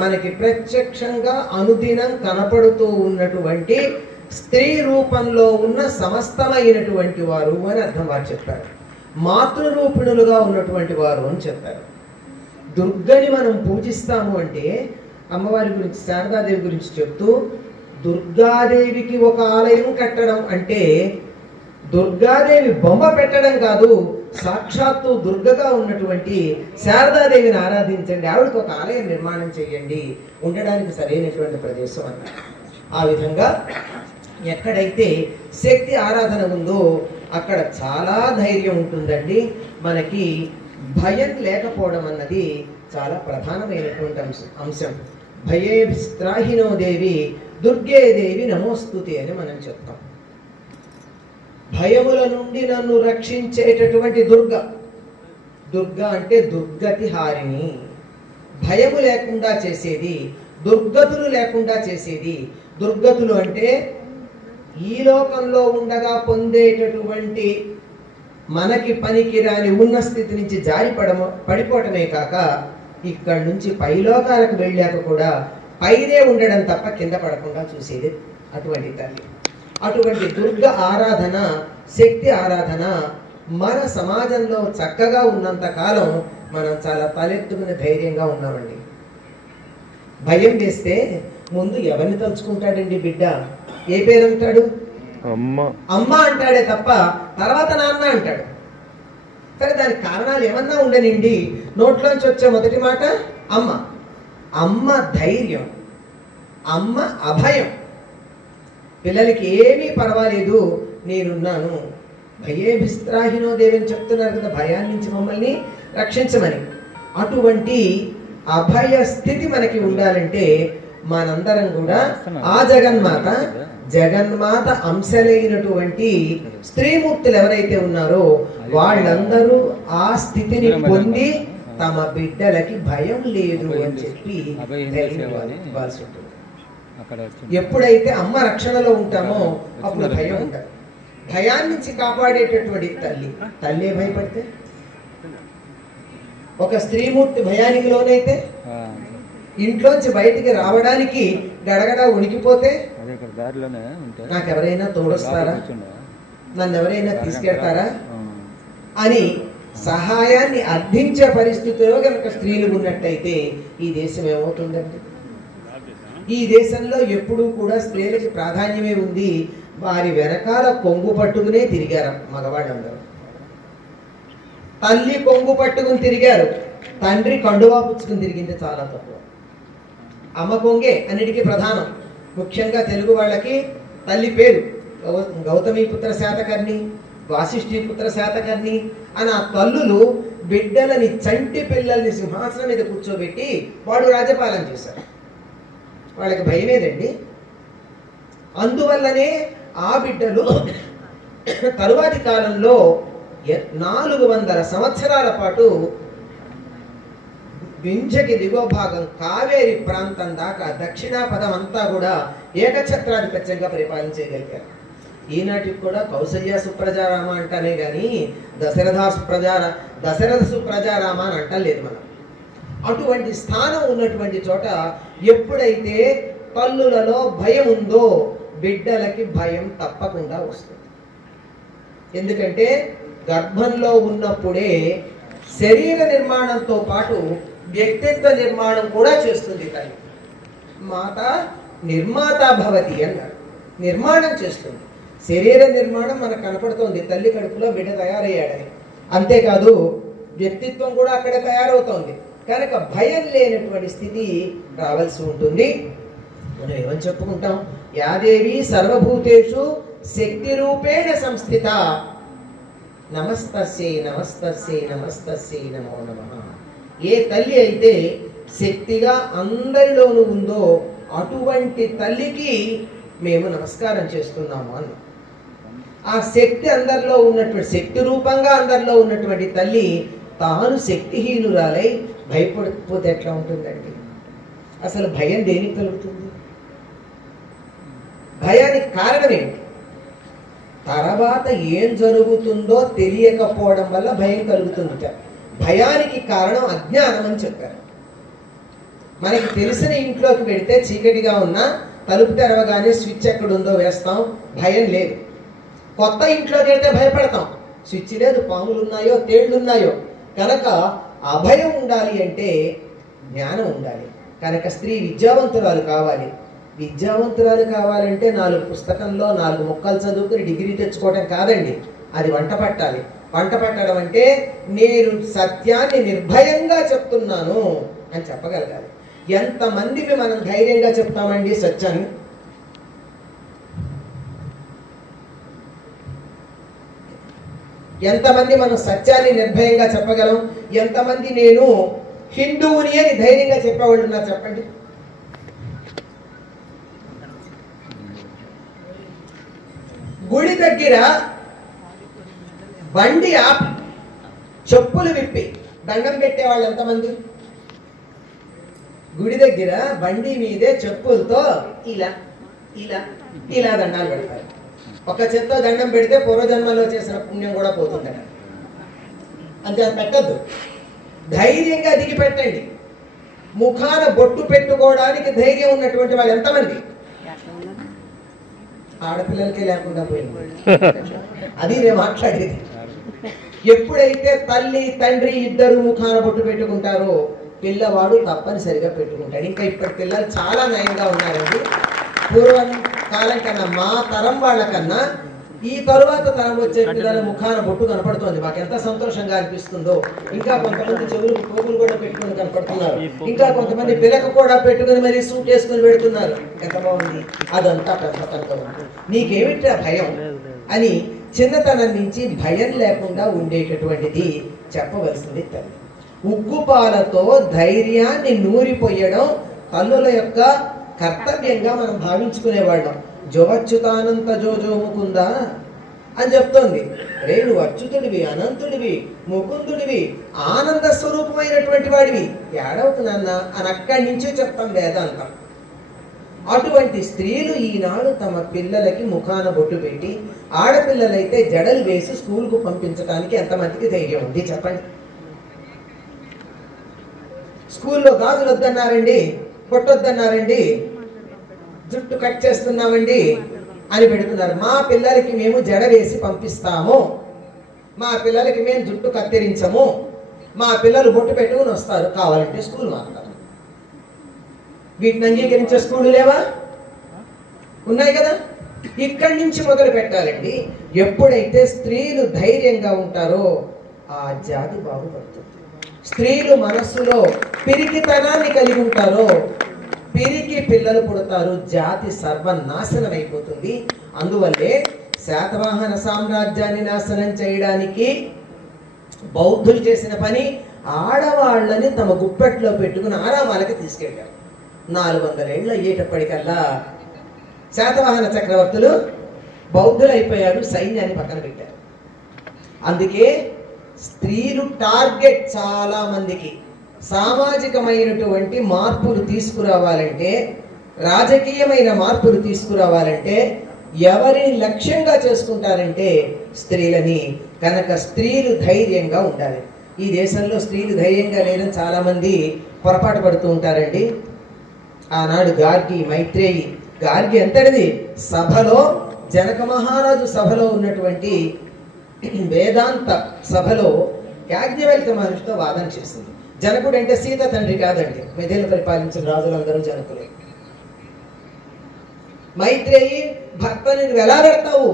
మనకి ప్రత్యక్షంగా అనుదినం కనపడుతూ ఉన్నటువంటి స్త్రీ రూపంలో ఉన్న సమస్తమైనటువంటి వారు అని అర్థం. వారు చెప్పారు మాతృరూపిణులుగా ఉన్నటువంటి వారు అని చెప్పారు. దుర్గని మనం పూజిస్తాము అంటే అమ్మవారి గురించి, శారదాదేవి గురించి చెప్తూ, దుర్గాదేవికి ఒక ఆలయం కట్టడం అంటే దుర్గాదేవి బొమ్మ పెట్టడం కాదు, సాక్షాత్తు దుర్గగా ఉన్నటువంటి శారదాదేవిని ఆరాధించండి, ఆవిడకి ఒక ఆలయం నిర్మాణం చేయండి, ఉండడానికి సరైనటువంటి ప్రదేశం అన్నారు. ఆ విధంగా ఎక్కడైతే శక్తి ఆరాధన ఉందో అక్కడ చాలా ధైర్యం ఉంటుందండి. మనకి భయం లేకపోవడం అన్నది చాలా ప్రధానమైనటువంటి అంశం. భయే త్రాహినో దేవి దుర్గే దేవి నమోస్తుతే అని మనం చెప్తాం. భయముల నుండి నన్ను రక్షించేటటువంటి దుర్గ. దుర్గ అంటే దుర్గతి హారిణి, భయము లేకుండా చేసేది, దుర్గతులు లేకుండా చేసేది. దుర్గతులు అంటే ఈ లోకంలో ఉండగా పొందేటటువంటి మనకి పనికిరాని ఉన్న స్థితి నుంచి పడిపోవటమే కాక ఇక్కడి నుంచి పైలోకాలకు వెళ్ళాక కూడా పైనే ఉండడం తప్ప కింద పడకుండా చూసేది అటువంటి తల్లి. అటువంటి దుర్గ ఆరాధన, శక్తి ఆరాధన మన సమాజంలో చక్కగా ఉన్నంత కాలం మనం చాలా తలెత్తుకుని ధైర్యంగా ఉన్నామండి. భయం వేస్తే ముందు ఎవరిని తలుచుకుంటాడండి బిడ్డ? ఏ పేరు అంటాడు? అమ్మ అంటాడే తప్ప తర్వాత నాన్న అంటాడు. సరే, దానికి కారణాలు ఏమన్నా ఉండనండి, నోట్లోంచి వచ్చే మొదటి మాట అమ్మ. అమ్మ ధైర్యం, అమ్మ అభయం. పిల్లలకి ఏమీ పర్వాలేదు, నేనున్నాను. భయేభిస్త్రాహినో దేవిని చెప్తున్నారు కదా, భయాన్ని నుంచి మమ్మల్ని రక్షించమని. అటువంటి అభయ స్థితి మనకి ఉండాలంటే మనందరం కూడా ఆ జగన్మాత అంశలైనటువంటి స్త్రీమూర్తులు ఎవరైతే ఉన్నారో వాళ్ళందరూ ఆ స్థితిని పొంది తమ బిడ్డలకి భయం లేదు అని చెప్పి ఇవ్వాల్సి ఉంటుంది. ఎప్పుడైతే అమ్మ రక్షణలో ఉంటామో అప్పుడు భయం ఉండదు. భయాన్ని నుంచి కాపాడేటటువంటి తల్లి భయపడితే, ఒక స్త్రీమూర్తి భయానికి లోనైతే, ఇంట్లోంచి బయటికి రావడానికి గడగడ ఉనికిపోతే, నాకెవరైనా తోడొస్తారా, నన్ను ఎవరైనా తీసుకెళ్తారా అని సహాయాన్ని అర్థించే పరిస్థితిలో కనుక స్త్రీలు ఉన్నట్టయితే ఈ దేశం ఏమవుతుందండి? ఈ దేశంలో ఎప్పుడూ కూడా స్త్రీలకి ప్రాధాన్యమే ఉంది. వారి వెనకాల కొంగు పట్టుకునే తిరిగారు మగవాళ్ళందరూ. తల్లి కొంగు పట్టుకుని తిరిగారు, తండ్రి కండువా పుచ్చుకుని తిరిగింది చాలా తక్కువ. అమ్మ కొంగే అన్నిటికీ ప్రధానం. ముఖ్యంగా తెలుగు వాళ్ళకి తల్లి పేరు గౌతమీపుత్ర శాతకర్ణి, వాసిష్ఠీపుత్ర శాతకర్ణి అని ఆ తల్లులు బిడ్డలని, చంటి పిల్లల్ని సింహాసనం మీద కూర్చోబెట్టి వాడు రాజ్యపాలన చేశారు. వాళ్ళకి భయమేదండి. అందువల్లనే ఆ బిడ్డలు తరువాతి కాలంలో 400 సంవత్సరాల పాటు వింధ్యకి దిగువ భాగం కావేరి ప్రాంతం దాకా దక్షిణాపదం అంతా కూడా ఏకఛత్రాధిపత్యంగా పరిపాలించగలిగారు. ఈనాటికి కూడా కౌసల్య సుప్రజారామ అంటానే కానీ దశరథ సుప్రజారామ అని అంటలేదు మనం. అటువంటి స్థానం ఉన్నటువంటి చోట ఎప్పుడైతే తల్లులలో భయం ఉందో బిడ్డలకి భయం తప్పకుండా వస్తుంది. ఎందుకంటే గర్భంలో ఉన్నప్పుడే శరీర నిర్మాణంతో పాటు వ్యక్తిత్వ నిర్మాణం కూడా చేస్తుంది తల్లి. మాత నిర్మాత భవతి అన్నారు. నిర్మాణం చేస్తుంది. శరీర నిర్మాణం మనకు కనపడుతోంది, తల్లి కడుపులో బిడ్డ తయారయ్యాడని. అంతేకాదు వ్యక్తిత్వం కూడా అక్కడ తయారవుతోంది. కనుక భయం లేనటువంటి స్థితి రావాల్సి ఉంటుంది. మనం ఏమని చెప్పుకుంటాం? యాదేవి సర్వభూతేషు శక్తి రూపేణ సంస్థిత, నమస్తస్యై నమస్తస్యై నమస్తస్యై నమో నమః. ఏ తల్లి అయితే శక్తిగా అందరిలోనూ ఉందో అటువంటి తల్లికి మేము నమస్కారం చేస్తున్నాము అన్న. ఆ శక్తి అందరిలో ఉన్నటువంటి, శక్తి రూపంగా అందరిలో ఉన్నటువంటి తల్లి తాను శక్తిహీనురాలై భయపడిపోతే ఎట్లా ఉంటుందండి? అసలు భయం దేనికి కలుగుతుంది? భయానికి కారణం ఏంటి? తర్వాత ఏం జరుగుతుందో తెలియకపోవడం వల్ల భయం కలుగుతుంది. భయానికి కారణం అజ్ఞానం అని చెప్పారు. మనకి తెలిసిన ఇంట్లోకి వెడితే చీకటిగా ఉన్నా తలుపు తెరవగానే స్విచ్ ఎక్కడుందో వేస్తాం, భయం లేదు. కొత్త ఇంట్లోకి వెళ్తే భయపడతాం, స్విచ్ లేదు, పాములు ఉన్నాయో తేళ్లు ఉన్నాయో. కనుక అభయం ఉండాలి అంటే జ్ఞానం ఉండాలి. కనుక స్త్రీ విద్యావంతురాలు కావాలి. విద్యావంతురాలు కావాలంటే 4 పుస్తకంలో 4 ముక్కలు చదువుకుని డిగ్రీ తెచ్చుకోవడం కాదండి, అది వంట పట్టాలి. వంట పట్టడం అంటే నేను సత్యాన్ని నిర్భయంగా చెప్తున్నాను అని చెప్పగలగాలి. ఎంతమందికి మనం ధైర్యంగా చెప్తామండి సత్యాన్ని? ఎంతమంది మనం సత్యాన్ని నిర్భయంగా చెప్పగలం? ఎంతమంది నేను హిందువుని అని ధైర్యంగా చెప్పేవాళ్ళు ఉన్నారు చెప్పండి. గుడి దగ్గర బండి ఆపి చెప్పులు విప్పి దండం పెట్టేవాళ్ళు ఎంతమంది? గుడి దగ్గర బండి మీదే చెప్పులతో ఇలా ఇలా ఇలా దండాలు పెడతారు. ఒక చేత్తో దండం పెడితే పూర్వజన్మలో చేసిన పుణ్యం కూడా పోతుందట. అంతే పెట్టద్దు, ధైర్యంగా దిగి పెట్టండి. ముఖాన బొట్టు పెట్టుకోవడానికి ధైర్యం ఉన్నటువంటి వాళ్ళు ఎంతమంది? ఆడపిల్లలకే లేకుండా పోయింది. అది నేను మాట్లాడేది. ఎప్పుడైతే తల్లి తండ్రి ఇద్దరు ముఖాన బొట్టు పెట్టుకుంటారో పిల్లవాడు తప్పనిసరిగా పెట్టుకుంటాడు. ఇంకా ఇప్పటి పిల్లలు చాలా నయంగా ఉన్నారండి. పూర్వం కాలం కన్నా, మా తరం వాళ్ళకన్నా ఈ తరువాత తరం వచ్చే పిల్లల ముఖాన బొట్టు కనపడుతోంది. మాకు ఎంత సంతోషంగా అనిపిస్తుందో. ఇంకా కొంతమంది చెవులకు పోగులు కూడా పెట్టుకుని కనపడుతున్నారు. ఇంకా కొంతమంది పిల్లక కూడా పెట్టుకుని మరి సూట్ వేసుకుని పెడుతున్నారు. ఎంత బాగుంది! అదంతా పెద్దతనంతో ఉంది. నీకేమిట్రా భయం అని చిన్నతనం నుంచి భయం లేకుండా ఉండేటటువంటిది చెప్పవలసింది తల్లి. ఉగ్గుపాలతో ధైర్యాన్ని నూరిపోయడం తల్లుల యొక్క కర్తవ్యంగా మనం భావించుకునేవాళ్ళం. జోవచ్యుతానంత జోజో ముకుంద అని చెప్తోంది. రే నువ్వు అచ్యుతుడివి, అనంతుడివి, ముకుందుడివి, ఆనంద స్వరూపమైనటువంటి వాడివి, ఏడవుతున్నాన్న అని అక్కడి నుంచే చెప్తాం వేదాంతం. అటువంటి స్త్రీలు ఈనాడు తమ పిల్లలకి ముఖాన బొట్టు పెట్టి, ఆడపిల్లలైతే జడలు వేసి స్కూల్కు పంపించడానికి ఎంతమందికి ధైర్యం ఉంది చెప్పండి? స్కూల్లో గాజులు వద్దన్నారండి, పొట్టొద్దన్నారండి, జుట్టు కట్ చేస్తున్నామండి అని పెడుతున్నారు. మా పిల్లలకి మేము జడ వేసి పంపిస్తాము, మా పిల్లలకి మేము జుట్టు కత్తిరించము, మా పిల్లలు బొట్టు పెట్టుకుని వస్తారు, కావాలంటే స్కూల్ మారుతారు. వీటిని అంగీకరించే స్కూళ్ళు లేవా? ఉన్నాయి కదా. ఇక్కడి నుంచి మొదలు పెట్టాలండి. ఎప్పుడైతే స్త్రీలు ధైర్యంగా ఉంటారో ఆ జాతి బాగుపడుతుంది. స్త్రీలు మనస్సులో పిరికితనాన్ని కలిగి ఉంటారో పిరికి పిల్లలు పుడతారు, జాతి సర్వనాశనం అయిపోతుంది. అందువల్లే శాతవాహన సామ్రాజ్యాన్ని నాశనం చేయడానికి బౌద్ధులు చేసిన పని ఆడవాళ్ళని తమ గుప్పెట్లో పెట్టుకుని ఆరామాలకి తీసుకెళ్ళారు. 400 ఏళ్ళు అయ్యేటప్పటికల్లా శాతవాహన చక్రవర్తులు బౌద్ధులు అయిపోయారు, సైన్యాన్ని పక్కన పెట్టారు. అందుకే స్త్రీలు టార్గెట్. చాలా మందికి సామాజికమైనటువంటి మార్పులు తీసుకురావాలంటే, రాజకీయమైన మార్పులు తీసుకురావాలంటే ఎవరిని లక్ష్యంగా చేసుకుంటారంటే స్త్రీలని. కనుక స్త్రీలు ధైర్యంగా ఉండాలి. ఈ దేశంలో స్త్రీలు ధైర్యంగా లేరని చాలా మంది పొరపాటు పడుతూ ఉంటారండి. ఆనాడు గార్గి, మైత్రేయి, గార్గి ఎంతటిది సభలో, జనక మహారాజు సభలో ఉన్నటువంటి వేదాంత సభలో యాజ్ఞవల్క్య మహర్షితో వాదన చేసింది. జనకుడు అంటే సీత తండ్రి కాదండి, మిథిలను పరిపాలించిన రాజులందరూ జనకులే. మైత్రేయి, భర్తని నువ్వు ఎలా పెడతావు,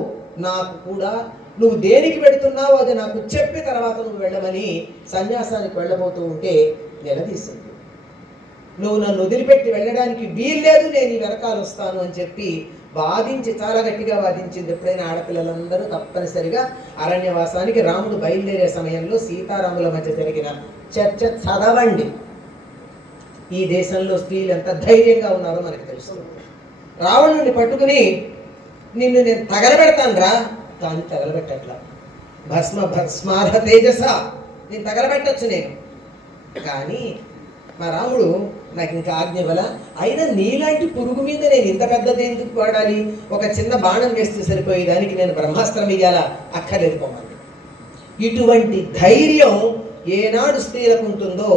నాకు కూడా నువ్వు దేనికి పెడుతున్నావు అది నాకు చెప్పి తర్వాత నువ్వు వెళ్ళమని సన్యాసానికి వెళ్ళబోతూ ఉంటే నిలదీసింది. నువ్వు నన్ను వదిలిపెట్టి వెళ్ళడానికి వీల్లేదు, నేను ఈ వెనకాల వస్తాను అని చెప్పి వాదించి, చాలా గట్టిగా వాదించింది. ఎప్పుడైనా ఆడపిల్లలందరూ తప్పనిసరిగా అరణ్యవాసానికి రాముడు బయలుదేరే సమయంలో సీతారాముల మధ్య జరిగిన చర్చ చదవండి. ఈ దేశంలో స్త్రీలు ఎంత ధైర్యంగా ఉన్నారో మనకు తెలుస్తుంది. రావణుడిని పట్టుకుని నిన్ను నేను తగలబెడతాను రా, కానీ తగలబెట్టట్లా. భస్మాధ తేజస, నేను తగలబెట్టచ్చు నేను, కానీ మా రాముడు నాకు ఇంకా ఆజ్ఞ వల్ల, అయినా నీలాంటి పురుగు మీద నేను ఇంత పెద్దది ఎందుకు వాడాలి, ఒక చిన్న బాణం వేస్తే సరిపోయే దానికి నేను బ్రహ్మాస్త్రం ఇయ్యాలా, అక్కర్లేదు పోవాలి. ఇటువంటి ధైర్యం ఏనాడు స్త్రీలకు ఉంటుందో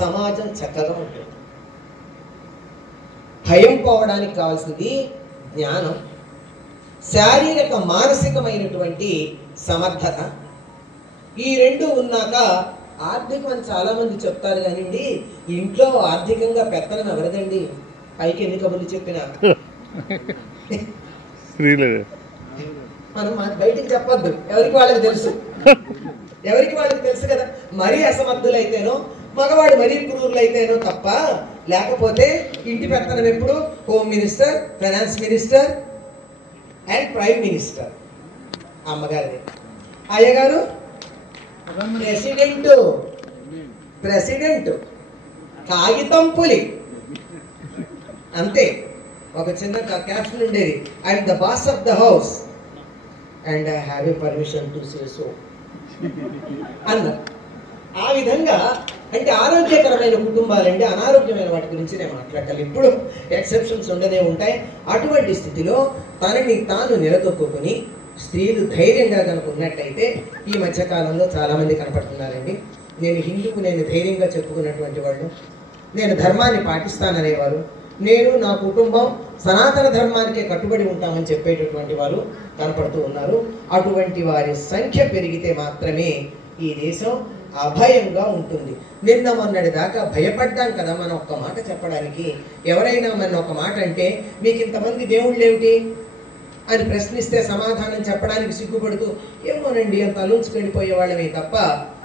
సమాజం చక్కగా ఉంటుంది. భయం పోవడానికి కావాల్సింది జ్ఞానం, శారీరక మానసికమైనటువంటి సమర్థత. ఈ రెండు ఉన్నాక ఆర్థికం అని చాలా మంది చెప్తారు కానివ్వండి, ఇంట్లో ఆర్థికంగా పెత్తనం ఎవరిదండి, పైకి ఎన్ని కబుర్లు చెప్పినా మనం బయటికి చెప్పొద్దు, ఎవరికి వాళ్ళకి తెలుసు, ఎవరికి వాళ్ళకి తెలుసు కదా. మరీ అసమర్థులైతేనో, మగవాడు మరీ క్రూరులైతేనో తప్ప, లేకపోతే ఇంటి పెత్తనం ఎప్పుడు home minister, finance minister and prime minister అమ్మగారిది. అయ్యగారు ప్రెసిడెంట్ కాగితం పులి అంతే. ఒక చిన్న క్యాప్షన్ ఉండేది, I'm the boss of the house and I have a permission to say so అన్నారు. ఆ విధంగా అంటే ఆరోగ్యకరమైన కుటుంబాలంటే అనారోగ్యమైన వాటి గురించి నేను మాట్లాడాలి. ఇప్పుడు ఎక్సెప్షన్స్ ఉండనే ఉంటాయి. అటువంటి స్థితిలో తనని తాను నిలదొక్కుని స్త్రీలు ధైర్యంగా కనుక ఉన్నట్టయితే ఈ మధ్యకాలంలో చాలామంది కనపడుతున్నారండి. నేను హిందువు, నేను ధైర్యంగా చెప్పుకున్నటువంటి వాళ్ళు, నేను ధర్మాన్ని పాటిస్తాననేవారు, నేను నా కుటుంబం సనాతన ధర్మానికే కట్టుబడి ఉంటామని చెప్పేటటువంటి వారు కనపడుతూ ఉన్నారు. అటువంటి వారి సంఖ్య పెరిగితే మాత్రమే ఈ దేశం అభయంగా ఉంటుంది. నిన్న మొన్నటి దాకా భయపడ్డాం కదా మనం ఒక్క మాట చెప్పడానికి. ఎవరైనా మన ఒక మాట అంటే మీకు ఇంతమంది దేవుళ్ళు ఏమిటి అని ప్రశ్నిస్తే సమాధానం చెప్పడానికి సిగ్గుపడుతూ ఏమోనండి అంత అలుంచుకెళ్ళిపోయే వాళ్ళమే తప్ప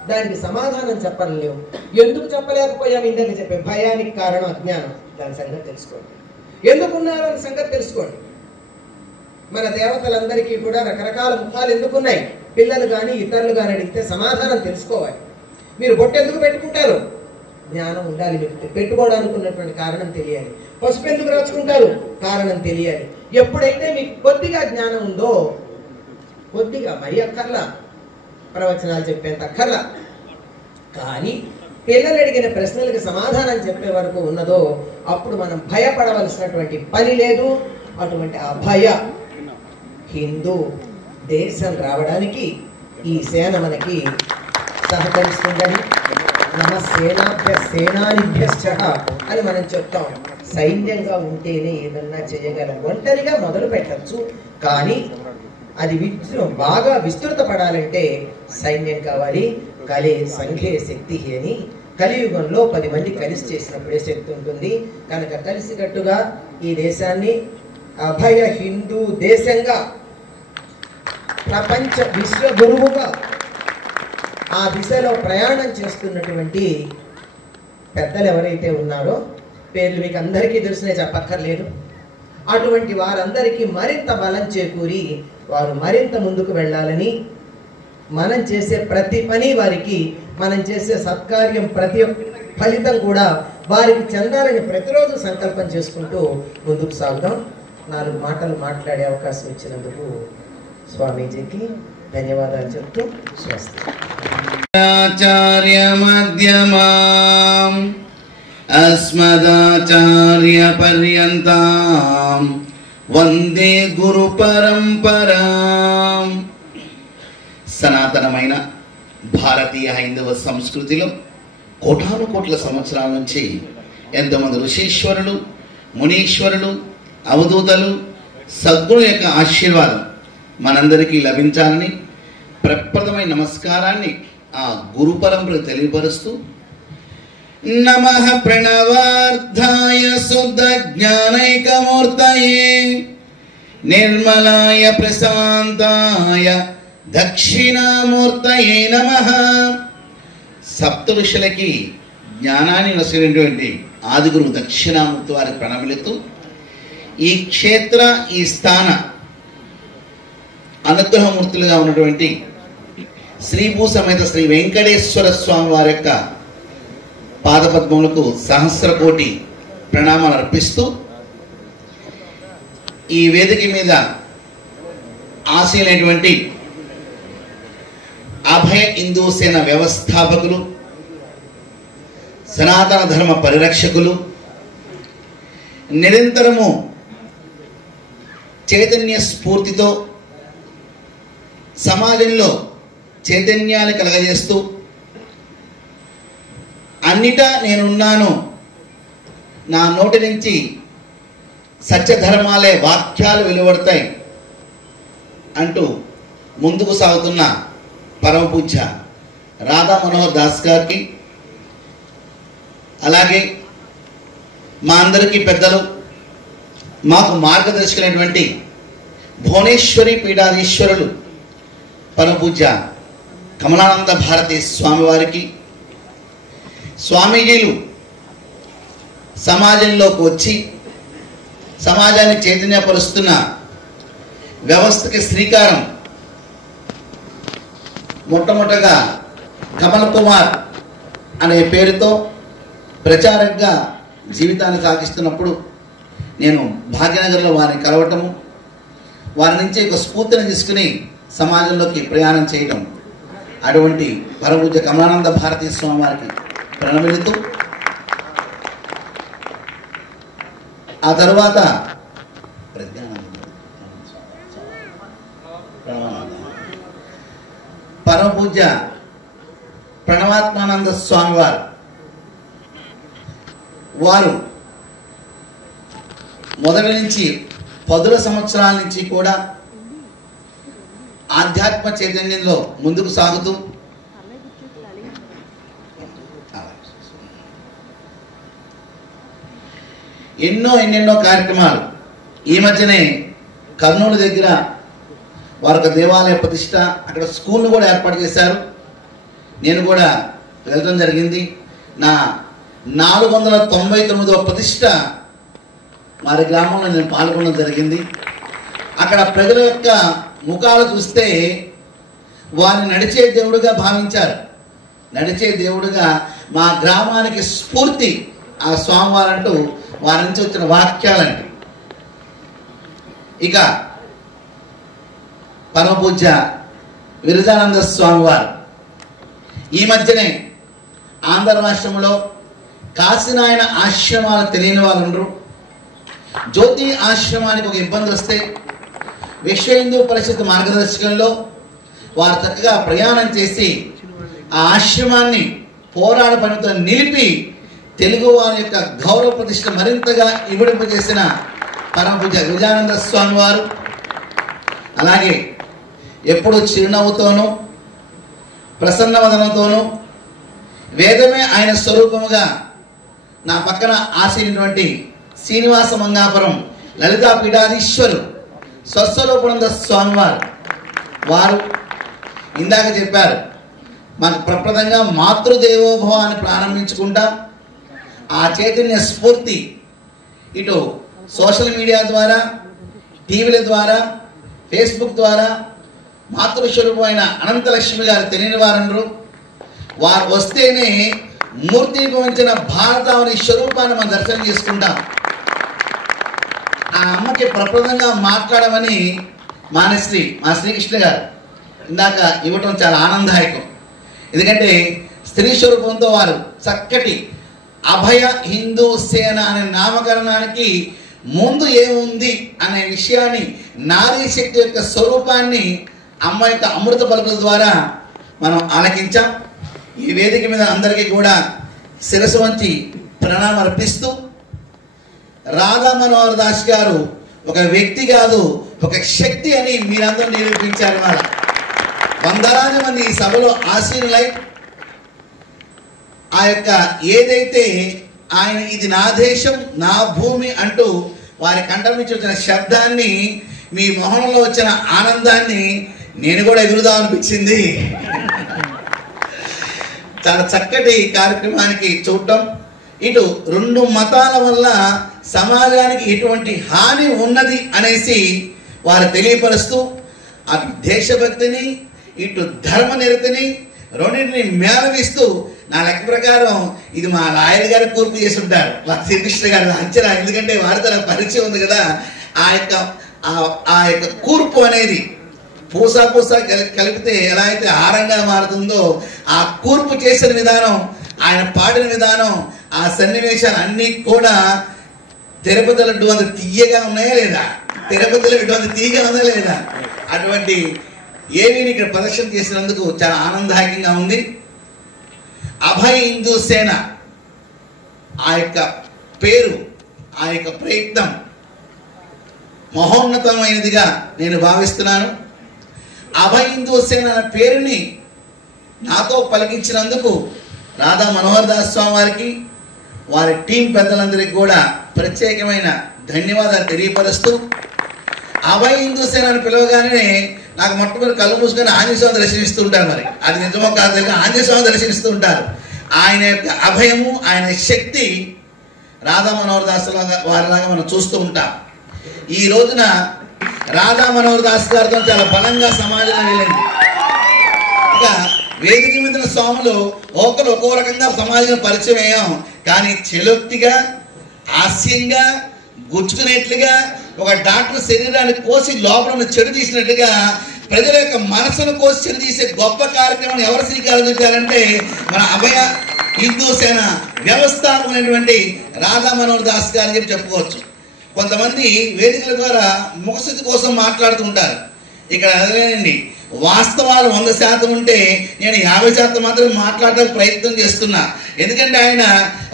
దానికి సమాధానం చెప్పలేము. ఎందుకు చెప్పలేకపోయాము? ఇందాక చెప్పే భయానికి కారణం అజ్ఞానం. దాని సంగతి తెలుసుకోండి. ఎందుకున్నారు అనే సంగతి తెలుసుకోండి. మన దేవతలందరికీ కూడా రకరకాల ముఖాలు ఎందుకున్నాయి? పిల్లలు కానీ ఇతరులు కానీ అడిగితే సమాధానం తెలుసుకోవాలి. మీరు బొట్టు ఎందుకు పెట్టుకుంటారు? జ్ఞానం ఉండాలి మీకు. పెట్టుకోవడానికి ఉన్నటువంటి కారణం తెలియాలి. పసుపు ఎందుకు రాచుకుంటారు? కారణం తెలియాలి. ఎప్పుడైతే మీకు కొద్దిగా జ్ఞానం ఉందో, కొద్దిగా మరీ అక్కర్లా, ప్రవచనాలు చెప్పేంత అక్కర్లా, కానీ పిల్లలు అడిగిన ప్రశ్నలకు సమాధానం చెప్పే వరకు ఉన్నదో అప్పుడు మనం భయపడవలసినటువంటి పని లేదు. అటువంటి అభయ హిందూ దేశం రావడానికి ఈ సేన మనకి సహకరిస్తుందని, నమ సేనానిభ్యశ్చ అని మనం చెప్తాం. సైన్యంగా ఉంటేనే ఏదన్నా చేయగలం. ఒంటరిగా మొదలు పెట్టచ్చు, కానీ అది బాగా విస్తృతపడాలంటే సైన్యం కావాలి. కలే సంఘే శక్తి అని కలియుగంలో 10 మంది కలిసి చేసినప్పుడే శక్తి ఉంటుంది. కనుక కలిసికట్టుగా ఈ దేశాన్ని అభయ హిందూ దేశంగా, ప్రపంచ విశ్వ గురువుగా ఆ దిశలో ప్రయాణం చేస్తున్నటువంటి పెద్దలు ఎవరైతే ఉన్నారో, పేర్లు మీకు అందరికీ తెలిసినే చెప్పక్కర్లేదు, అటువంటి వారందరికీ మరింత బలం చేకూరి వారు మరింత ముందుకు వెళ్ళాలని, మనం చేసే ప్రతి పని వారికి, మనం చేసే సత్కార్యం ప్రతి ఫలితం కూడా వారికి చెందాలని ప్రతిరోజు సంకల్పం చేసుకుంటూ ముందుకు సాగుదాం. 4 మాటలు మాట్లాడే అవకాశం ఇచ్చినందుకు స్వామీజీకి ధన్యవాదాలు చెప్తూ స్వస్తి. ఆచార్య మధ్యమాం అస్మదాచార్య పర్యంతం వందే గురు పరంపరాం. సనాతనమైన భారతీయ హైందవ సంస్కృతిలో కోటాను కోట్ల సంవత్సరాల నుంచి ఎంతోమంది ఋషీశ్వరులు, మునీశ్వరులు, అవధూతలు, సద్గురు యొక్క ఆశీర్వాదం మనందరికీ లభించాలని ప్రప్రథమైన నమస్కారాన్ని ఆ గురు పరంపర తెలియపరుస్తూ నమః ప్రణవార్థాయ శుద్ధ జ్ఞానైకమూర్తయే నిర్మలాయ ప్రశాంతాయ దక్షిణామూర్తయే నమః. సప్త ఋషులకి జ్ఞానాన్ని నొసినటువంటి ఆదిగురు దక్షిణామూర్తి వారికి ప్రణమిలుతూ ఈ క్షేత్ర ఈ స్థాన అనుగ్రహమూర్తులుగా ఉన్నటువంటి శ్రీభూ సమేత శ్రీ వెంకటేశ్వర స్వామి వారి యొక్క పాదపద్మములకు సహస్ర కోటి ప్రణామాలు అర్పిస్తూ ఈ వేదిక మీద ఆశీలైనటువంటి అభయ హిందూ సేన వ్యవస్థాపకులు, సనాతన ధర్మ పరిరక్షకులు, నిరంతరము చైతన్య స్ఫూర్తితో సమాజంలో చైతన్యాన్ని కలగజేస్తూ అన్నిటా నేనున్నాను, నా నోటి నుంచి సత్యధర్మాలే వాక్యాలు వెలువడతాయి అంటూ ముందుకు సాగుతున్న పరమ పూజ్య రాధా మనోహర్ దాస్ గారికి, అలాగే మా అందరికీ పెద్దలు, మాకు మార్గదర్శకులైనటువంటి భువనేశ్వరి పీఠాధీశ్వరులు పరమ పూజ్య కమలానంద భారతి స్వామి వారికి, స్వామీజీలు సమాజంలోకి వచ్చి సమాజాన్ని చైతన్యపరుస్తున్న వ్యవస్థకి శ్రీకారం మొట్టమొదటగా కమల్ కుమార్ అనే పేరుతో ప్రచారంగా జీవితాన్ని సాగిస్తున్నప్పుడు నేను భాగ్యనగర్లో వారిని కలవటము, వారి నుంచి ఒక స్ఫూర్తిని తీసుకుని సమాజంలోకి ప్రయాణం చేయటం, అటువంటి పరమపూజ్య కమలానంద భారతీ స్వామి వారికి ప్రణమిలుతూ ఆ తర్వాత పరమపూజ్య ప్రణవాత్మానంద స్వామి వారు మొదటి నుంచి 10 సంవత్సరాల నుంచి కూడా ఆధ్యాత్మ చైతన్యంలో ముందుకు సాగుతూ ఎన్నెన్నో కార్యక్రమాలు. ఈ మధ్యనే కర్నూలు దగ్గర వారికి దేవాలయ ప్రతిష్ట, అక్కడ స్కూల్ను కూడా ఏర్పాటు చేశారు. నేను కూడా వెళ్ళడం జరిగింది. నా 499వ ప్రతిష్ట వారి గ్రామంలో నేను పాల్గొనడం జరిగింది. అక్కడ ప్రజల యొక్క ముఖాలు చూస్తే వారిని నడిచే దేవుడుగా భావించారు. నడిచే దేవుడుగా మా గ్రామానికి స్ఫూర్తి ఆ స్వామివారంటూ వారి నుంచి వచ్చిన వాక్యాలంటే. ఇక పరమపూజ్య విరజానంద స్వామివారు ఈ మధ్యనే ఆంధ్ర రాష్ట్రంలో కాశీనాయన ఆశ్రమాలు తెలియని వాళ్ళు ఉండరు. జ్యోతి ఆశ్రమానికి ఒక ఇబ్బంది వస్తే విశ్వ హిందూ పరిషత్ మార్గదర్శకంలో వారు చక్కగా ప్రయాణం చేసి ఆ ఆశ్రమాన్ని పోరాడ పనితో నిలిపి తెలుగు వారి యొక్క గౌరవ ప్రతిష్ట మరింతగా ఇవిడింపజేసిన పరమపూజ్య విజయానంద స్వామి వారు, అలాగే ఎప్పుడు చిరునవ్వుతోనూ ప్రసన్నవదనంతోనూ వేదమే ఆయన స్వరూపముగా నా పక్కన ఆశీనటువంటి శ్రీనివాస మంగాపురం లలితా పీఠాధీశ్వరు స్వస్వరూపానంద స్వామి వారు ఇందాక చెప్పారు, మనకు ప్రప్రదంగా మాతృదేవోభవ అని ప్రారంభించుకుంటాం. ఆ చైతన్య స్ఫూర్తి ఇటు సోషల్ మీడియా ద్వారా, టీవీల ద్వారా, ఫేస్బుక్ ద్వారా మాతృస్వరూపమైన అనంతలక్ష్మి గారు తెలియని వారందరూ వారు వస్తేనే మూర్తిభవించిన భారతావని స్వరూపాన్ని మనం దర్శనం చేసుకుంటాం. ఆ అమ్మకి ప్రప్రదంగా మాట్లాడమని మా శ్రీకృష్ణ గారు ఇందాక ఇవ్వటం చాలా ఆనందదాయకం. ఎందుకంటే స్త్రీ స్వరూపంతో వారు చక్కటి అభయ హిందూ సేన అనే నామకరణానికి ముందు ఏముంది అనే విషయాన్ని, నారీ శక్తి యొక్క స్వరూపాన్ని అమ్మ యొక్క అమృత పలుకుల ద్వారా మనం ఆలకించాం. ఈ వేదిక మీద అందరికీ కూడా శిరస్సు వంచి ప్రణామం అర్పిస్తూ, రాధా మనోహర్ దాస్ గారు ఒక వ్యక్తి కాదు, ఒక శక్తి అని మీరందరూ నిరూపించారు. వందలాది మంది ఈ సభలో ఆసీనులై ఆ యొక్క ఏదైతే ఆయన ఇది నా దేశం నా భూమి అంటూ వారి కంఠం నుంచి వచ్చిన శబ్దాన్ని, మీ మొహంలో వచ్చిన ఆనందాన్ని నేను కూడా ఎదురుదాం అనిపించింది. చాలా చక్కటి కార్యక్రమానికి చూడటం. ఇటు రెండు మతాల వల్ల సమాజానికి ఎటువంటి హాని ఉన్నది అనేసి వారు తెలియపరుస్తూ అటు దేశభక్తిని ఇటు ధర్మనిరతిని రెండింటిని మేళవిస్తూ, నా లెక్క ప్రకారం ఇది మా లాయర్ గారు కూర్పు చేసి ఉంటారు, మా శ్రీకృష్ణ గారు అంచనా. ఎందుకంటే వారితో నాకు పరిచయం ఉంది కదా. ఆ యొక్క కూర్పు అనేది పూసా కలిపితే ఎలా అయితే హారంగా మారుతుందో, ఆ కూర్పు చేసిన విధానం, ఆయన పాడిన విధానం, ఆ సన్నివేశాలు అన్నీ కూడా తిరుపతి లడ్డు అంత తీయగా ఉన్నాయా లేదా, తిరుపతి లడ్డు అంత తీయగా ఉందా లేదా, అటువంటి ఏవిని ఇక్కడ ప్రదర్శన చేసినందుకు చాలా ఆనందదాయకంగా ఉంది. అభయ హిందూ సేన ఆ యొక్క పేరు, ఆ యొక్క ప్రయత్నం మహోన్నతమైనదిగా నేను భావిస్తున్నాను. అభయ హిందూ సేన అనే పేరుని నాతో పలికించినందుకు రాధా మనోహర్ దాస్ స్వామి వారికి, వారి టీం పెద్దలందరికీ కూడా ప్రత్యేకమైన ధన్యవాదాలు తెలియపరుస్తూ, అభయ హిందూ సేన అని పిలవగానే నాకు మొట్టమొదటి కళ్ళు మూసుకొని ఆంజనేయ స్వామి దర్శనిస్తూ ఉంటారు. మరి అది నిజమో కాదు తెలియదు, ఆంజనేయ స్వామి దర్శనిస్తూ ఉంటారు. ఆయన యొక్క అభయము, ఆయన శక్తి రాధా మనోహర్ దాస్ వారిలాగా మనం చూస్తూ ఉంటాం. ఈ రోజున రాధా మనోహర్ దాస్ గారితో చాలా బలంగా సమాజంలో వెళ్ళింది. ఇక వేదిక మీద స్వాములు ఒకరు ఒక్కో రకంగా సమాజం పరిచయం అయ్యాం. కానీ చెలోక్తిగా, హాస్యంగా, గుచ్చుకునేట్లుగా, ఒక డాక్టర్ శరీరాన్ని కోసి లోపల చెడు తీసినట్టుగా ప్రజల యొక్క మనసును కోసి చెడు తీసే గొప్ప కార్యక్రమం ఎవరు శ్రీకారం చుట్టారంటే మన అభయ హిందూ సేన వ్యవస్థాపకులైనటువంటి రాధా మనోహర్ దాస్ గారు అని చెప్పుకోవచ్చు. కొంతమంది వేదికల ద్వారా ముఖస్థితి కోసం మాట్లాడుతూ ఉంటారు. ఇక్కడ అదేనండి, వాస్తవాలు 100% ఉంటే నేను 50% మాత్రం మాట్లాడడానికి ప్రయత్నం చేస్తున్నా. ఎందుకంటే ఆయన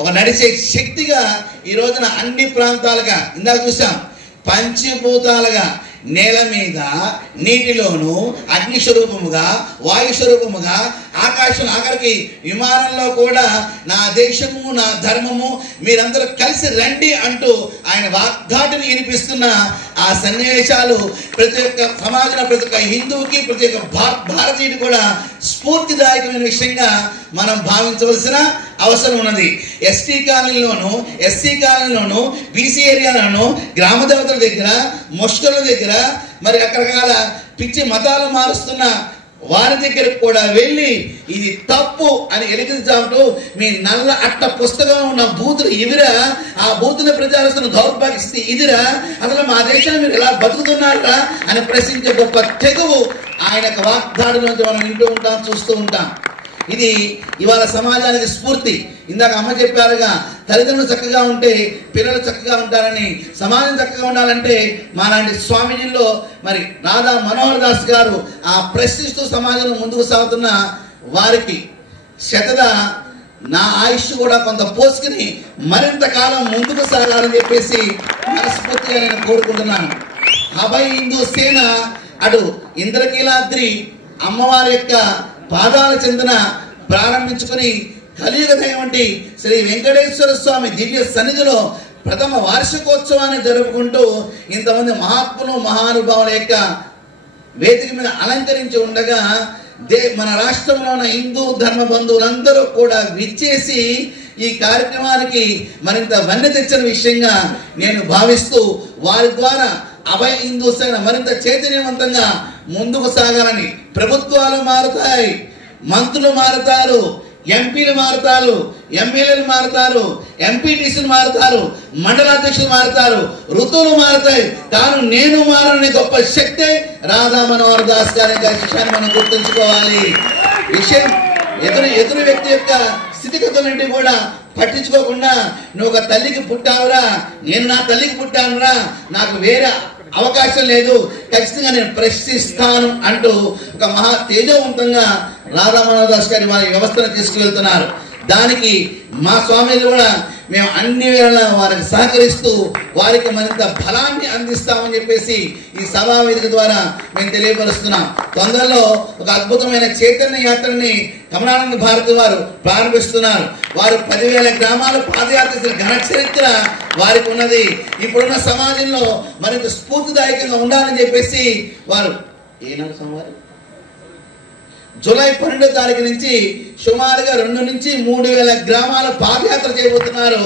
ఒక నడిచే శక్తిగా ఈ రోజున అన్ని ప్రాంతాలుగా, ఇందాక చూసాం, పంచభూతాలుగా నేల మీద, నీటిలోను, అగ్ని స్వరూపముగా, వాయు స్వరూపముగా, ఆకాశం, ఆఖరికి విమానంలో కూడా నా దేశము నా ధర్మము మీరందరూ కలిసి రండి అంటూ ఆయన వాగ్దాటిని వినిపిస్తున్న ఆ సన్నివేశాలు ప్రతి ఒక్క సమాజంలో, ప్రతి ఒక్క హిందువుకి, ప్రతి ఒక్క భారతీయుడు కూడా స్ఫూర్తిదాయకమైన విషయంగా మనం భావించవలసిన అవసరం ఉన్నది. ఎస్టీ కాలనీలోను, ఎస్సీ కాలనీలోను, బీసీ ఏరియాలోను, గ్రామ దేవతల దగ్గర, ముష్కల దగ్గర, మరి రకరకాల పిచ్చి మతాలు మారుస్తున్న వారి దగ్గరకు కూడా వెళ్ళి ఇది తప్పు అని ఎలిగించామంటూ, మీ నల్ల అట్ట పుస్తకం ఉన్న బూతులు ఇవిరా, ఆ బూతుని ప్రచారిస్తున్న దౌర్భాగ్య స్థితి ఇదిరా, అసలు మా దేశాన్ని మీరు ఎలా బతుకుతున్నారా అని ప్రశ్నించే గొప్ప తెగువు ఆయన యొక్క వాగ్దాడి నుంచి మనం వింటూ ఉంటాం, చూస్తూ ఉంటాం. ఇది ఇవాళ సమాజానికి స్ఫూర్తి. ఇందాక అమ్మ చెప్పారుగా, తల్లిదండ్రులు చక్కగా ఉంటే పిల్లలు చక్కగా ఉంటారని, సమాజం చక్కగా ఉండాలంటే మాలాంటి స్వామీజీల్లో మరి రాధా మనోహర్ దాస్ గారు ఆ ప్రశ్నిస్తూ సమాజంలో ముందుకు సాగుతున్న వారికి శతదా నా ఆయుష్ కూడా కొంత పోసుకుని మరింత కాలం ముందుకు సాగాలని చెప్పేసి మనస్ఫూర్తిగా నేను కోరుకుంటున్నాను. అభయ హిందూ సేన అటు ఇంద్రకీలాద్రి అమ్మవారి యొక్క పాదాల చెందిన ప్రారంభించుకుని కలియుగ దైవంటి శ్రీ వెంకటేశ్వర స్వామి దివ్య సన్నిధిలో ప్రథమ వార్షికోత్సవాన్ని జరుపుకుంటూ ఇంతమంది మహాత్ములు మహానుభావుల యొక్క వేదిక మీద అలంకరించి ఉండగా మన రాష్ట్రంలో ఉన్న హిందూ ధర్మ బంధువులందరూ కూడా విచ్చేసి ఈ కార్యక్రమానికి మరింత వన్నె తెచ్చిన విషయంగా నేను భావిస్తూ, వారి ద్వారా అభయ హిందూ సేన మరింత చైతన్యవంతంగా ముందుకు సాగాలని. ప్రభుత్వాలు మారుతాయి, మంత్రులు మారుతారు, ఎంపీలు మారుతారు, ఎమ్మెల్యేలు మారుతారు, ఎంపీటీసీలు మారుతారు, మండలాధ్యక్షులు మారుతారు, ఋతువులు మారుతాయి, కానీ నేను మారని గొప్ప శక్తే రాధా మనోహర్ దాస్ గారి విషయాన్ని మనం గుర్తుంచుకోవాలి. విషయం ఎదురు వ్యక్తి యొక్క స్థితిగతులన్నింటి కూడా పట్టించుకోకుండా, నువ్వు ఒక తల్లికి పుట్టావురా, నేను నా తల్లికి పుట్టానురా, నాకు వేరే అవకాశం లేదు, ఖచ్చితంగా నేను ప్రశ్నిస్తాను అంటూ ఒక మహా తేజవంతంగా రాధా మనోహర్ దాస్ గారి వారి వ్యవస్థను తీసుకువెళ్తున్నారు. దానికి మా స్వామిలు కూడా మేము అన్ని వేళ వారికి సహకరిస్తూ వారికి మరింత బలాన్ని అందిస్తామని చెప్పేసి ఈ సభా వేదిక ద్వారా మేము తెలియపరుస్తున్నాం. తొందరలో ఒక అద్భుతమైన చైతన్య యాత్రని కమలానంద భారతి వారు ప్రారంభిస్తున్నారు. వారు 10,000 గ్రామాల పాదయాత్ర ఘన చరిత్ర వారికి ఉన్నది. ఇప్పుడున్న సమాజంలో మరింత స్ఫూర్తిదాయకంగా ఉండాలని చెప్పేసి వారు ఏనాడు సోమవారం జూలై 12వ తారీఖు నుంచి సుమారుగా 2 నుంచి 3,000 గ్రామాల పాదయాత్ర చేయబోతున్నారు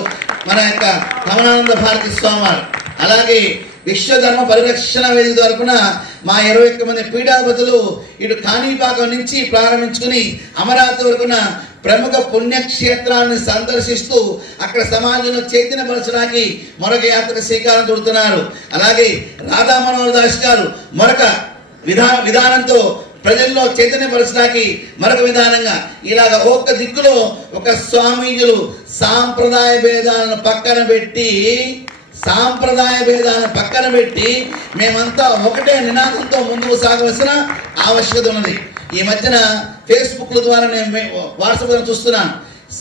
మన యొక్క కమలానంద భారతి స్వామి. అలాగే విశ్వధర్మ పరిరక్షణ వేదిక తరపున మా 21 మంది పీఠాధిపతులు ఇటు కాణిపాకం నుంచి ప్రారంభించుకుని అమరావతి వరకున ప్రముఖ పుణ్యక్షేత్రాలను సందర్శిస్తూ అక్కడ సమాజంలో చైతన్యపరచడానికి మరొక యాత్రకు శ్రీకారం చుడుతున్నారు. అలాగే రాధా మనోహర్ దాస్ గారు మరొక విధానంతో ప్రజల్లో చైతన్యపరచడానికి మరొక విధానంగా ఇలాగ ఒక్క దిక్కులో ఒక స్వామీజులు సాంప్రదాయ భేదాలను పక్కన పెట్టి మేమంతా ఒకటే నినాదంతో ముందుకు సాగవలసిన ఆవశ్యకత ఉన్నది. ఈ మధ్యన ఫేస్బుక్ ద్వారా నేను వాట్సాప్ చూస్తున్నాను,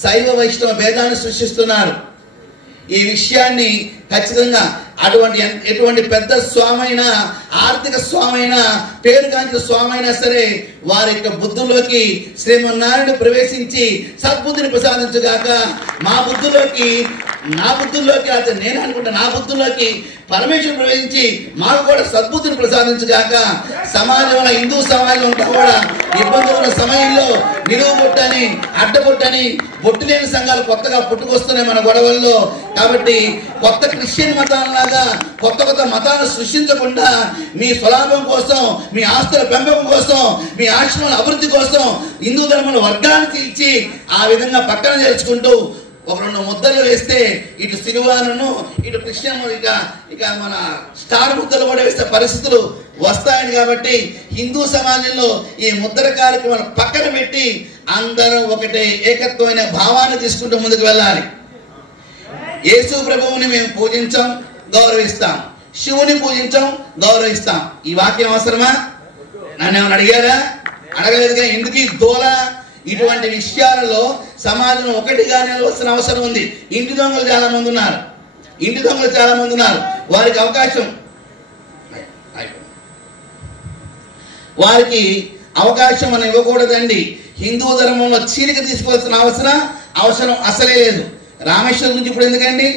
శైవ వైష్ణవ భేదాన్ని సృష్టిస్తున్నారు. ఈ విషయాన్ని ఖచ్చితంగా ఎటువంటి పెద్ద స్వామైనా ఆర్థిక స్వామైనా పేరుగాంచిన స్వామైనా సరే వారి యొక్క బుద్ధుల్లోకి శ్రీమన్నారాయణుడు ప్రవేశించి సద్బుద్ధిని ప్రసాదించుగాక. నా బుద్ధుల్లోకి అయితే నేను అనుకుంటా నా బుద్ధుల్లోకి పరమేశ్వరుడు ప్రవేశించి మాకు కూడా సద్బుద్ధిని ప్రసాదించుగాక. సమాజంలో హిందూ సమాజంలో ఉంటా కూడా ఇబ్బందులు ఉన్న సమయంలో నిలువు బొట్టని అడ్డబొట్టని బొట్టు లేని సంఘాలు కొత్తగా పుట్టుకొస్తున్నాయి మన గొడవల్లో. కాబట్టి కొత్త క్రిస్టియన్ మతాలలాగా కొత్త మతాలను సృష్టించకుండా మీ స్వలాభం కోసం, మీ ఆస్తుల పెంపకం కోసం, మీ ఆశ్రమాల అభివృద్ధి కోసం హిందూ ధర్మంలో వర్గాన్ని తీర్చి ఆ విధంగా పక్కన చేర్చుకుంటూ ఒక 2 ముద్దలు వేస్తే ఇటు సిలువాను ఇటు క్రిస్టియన్ ఇక మన స్టార్ ముద్దలు కూడా వేసే పరిస్థితులు వస్తాయని కాబట్టి హిందూ సమాజంలో ఈ ముద్ర కార్యక్రమాలు పక్కన పెట్టి అందరూ ఒకటే ఏకత్వమైన భావాన్ని తీసుకుంటూ ముందుకు వెళ్ళాలి. యేసు ప్రభువుని మేము పూజించాం, గౌరవిస్తాం. శివుని పూజించాం, గౌరవిస్తాం. ఈ వాక్యం అవసరమా? నన్ను ఏమైనా అడిగారా? అడగలేదుగా. ఎందుకు ఈ దోల? ఇటువంటి విషయాలలో సమాజం ఒకటిగా నిలవలసిన అవసరం ఉంది. ఇంటి దొంగలు చాలా మంది ఉన్నారు. వారికి అవకాశం మనం ఇవ్వకూడదండి. హిందూ ధర్మంలో చీలిక తీసుకోవాల్సిన అవసరం అసలే లేదు. రామేశ్వరం గురించి ఇప్పుడు ఎందుకండి?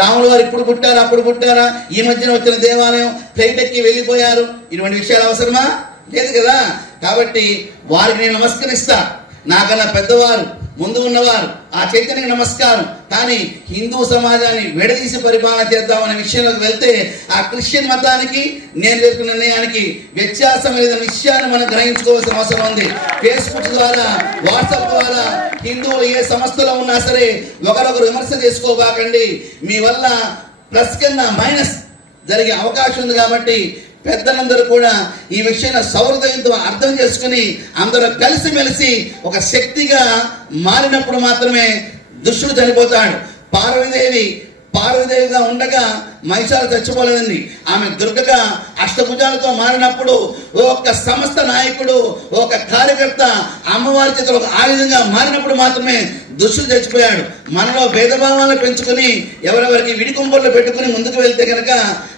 రాములు వారు ఇప్పుడు పుట్టారా, అప్పుడు పుట్టారా, ఈ మధ్యన వచ్చిన దేవాలయం ఫ్లైట్ ఎక్కి వెళ్ళిపోయారు. ఇటువంటి విషయాలు అవసరమా? లేదు కదా. కాబట్టి వారికి నేను నమస్కరిస్తా. నాకన్నా పెద్దవారు, ముందు ఉన్నవారు, ఆ చైతన్యకి నమస్కారం. కానీ హిందూ సమాజాన్ని విడదీసి పరిపాలన చేద్దామనే విషయంలోకి వెళ్తే ఆ క్రిస్టియన్ మతానికి నేను చేసుకున్న నిర్ణయానికి వ్యత్యాసం లేదన్న విషయాన్ని మనం గ్రహించుకోవాల్సిన అవసరం ఉంది. ఫేస్బుక్ ద్వారా, వాట్సాప్ ద్వారా హిందువులు ఏ సంస్థలో ఉన్నా సరే ఒకరొకరు విమర్శ చేసుకోబాకండి. మీ వల్ల ప్లస్ కన్నా మైనస్ జరిగే అవకాశం ఉంది. కాబట్టి పెద్దలందరూ కూడా ఈ విషయాన్ని సౌహృదయంతో అర్థం చేసుకుని అందరూ కలిసిమెలిసి ఒక శక్తిగా మారినప్పుడు మాత్రమే దుష్టుడు చనిపోతాడు. పార్వతీదేవిగా ఉండగా మహిషాలు చచ్చిపోలేదండి. ఆమె దుర్గగా అష్టభుజాలతో మారినప్పుడు ఒక సంస్థ నాయకుడు, ఒక కార్యకర్త అమ్మవారి చేతులు ఒక ఆయుధంగా మారినప్పుడు మాత్రమే దుష్టుడు చచ్చిపోయాడు. మనలో భేదభావాలను పెంచుకుని ఎవరెవరికి విడికుంపర్లు పెట్టుకుని ముందుకు వెళ్తే కనుక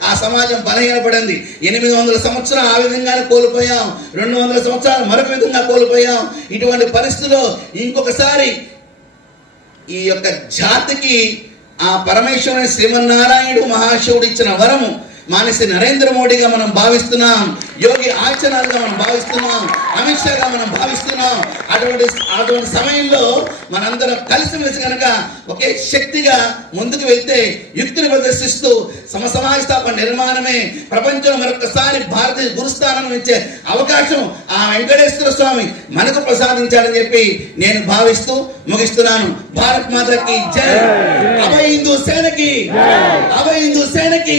ఆ సమాజం బలహీనపడింది. 800 సంవత్సరాలు ఆ విధంగానే కోల్పోయాం. 200 సంవత్సరాలు మరొక విధంగా కోల్పోయాం. ఇటువంటి పరిస్థితుల్లో ఇంకొకసారి ఈ యొక్క జాతికి ఆ పరమేశ్వరుని శ్రీమన్నారాయణుడు మహాశివుడు ఇచ్చిన వరము మానేసి నరేంద్ర మోడీగా మనం భావిస్తున్నాం, యోగి ఆచరణగా మనం భావిస్తున్నాం, అమిత్ షాగా మనం భావిస్తున్నాం. అటువంటి సమయంలో మనందరం కలిసిమెలిసి కనుక ఒకే శక్తిగా ముందుకు వెళ్తే యుక్తిని ప్రదర్శిస్తూ సమాజ స్థాపన నిర్మాణమే ప్రపంచంలో మరొకసారి భారతీయ గురుస్థానం ఇచ్చే అవకాశం ఆ వెంకటేశ్వర స్వామి మనకు ప్రసాదించాలని చెప్పి నేను భావిస్తూ ముగిస్తున్నాను. భారత్ మాతకి జై. అభయ హిందూ సేనకి, అభయ హిందూ సేనకి,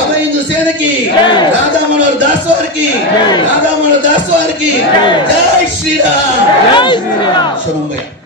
అభయ హిందూ సేనకి, రాధా మనోహర్ దాస్ వారికి, రాధా మనోహర్ దాస్ వారికి జై శ్రీరామ్. శుభం.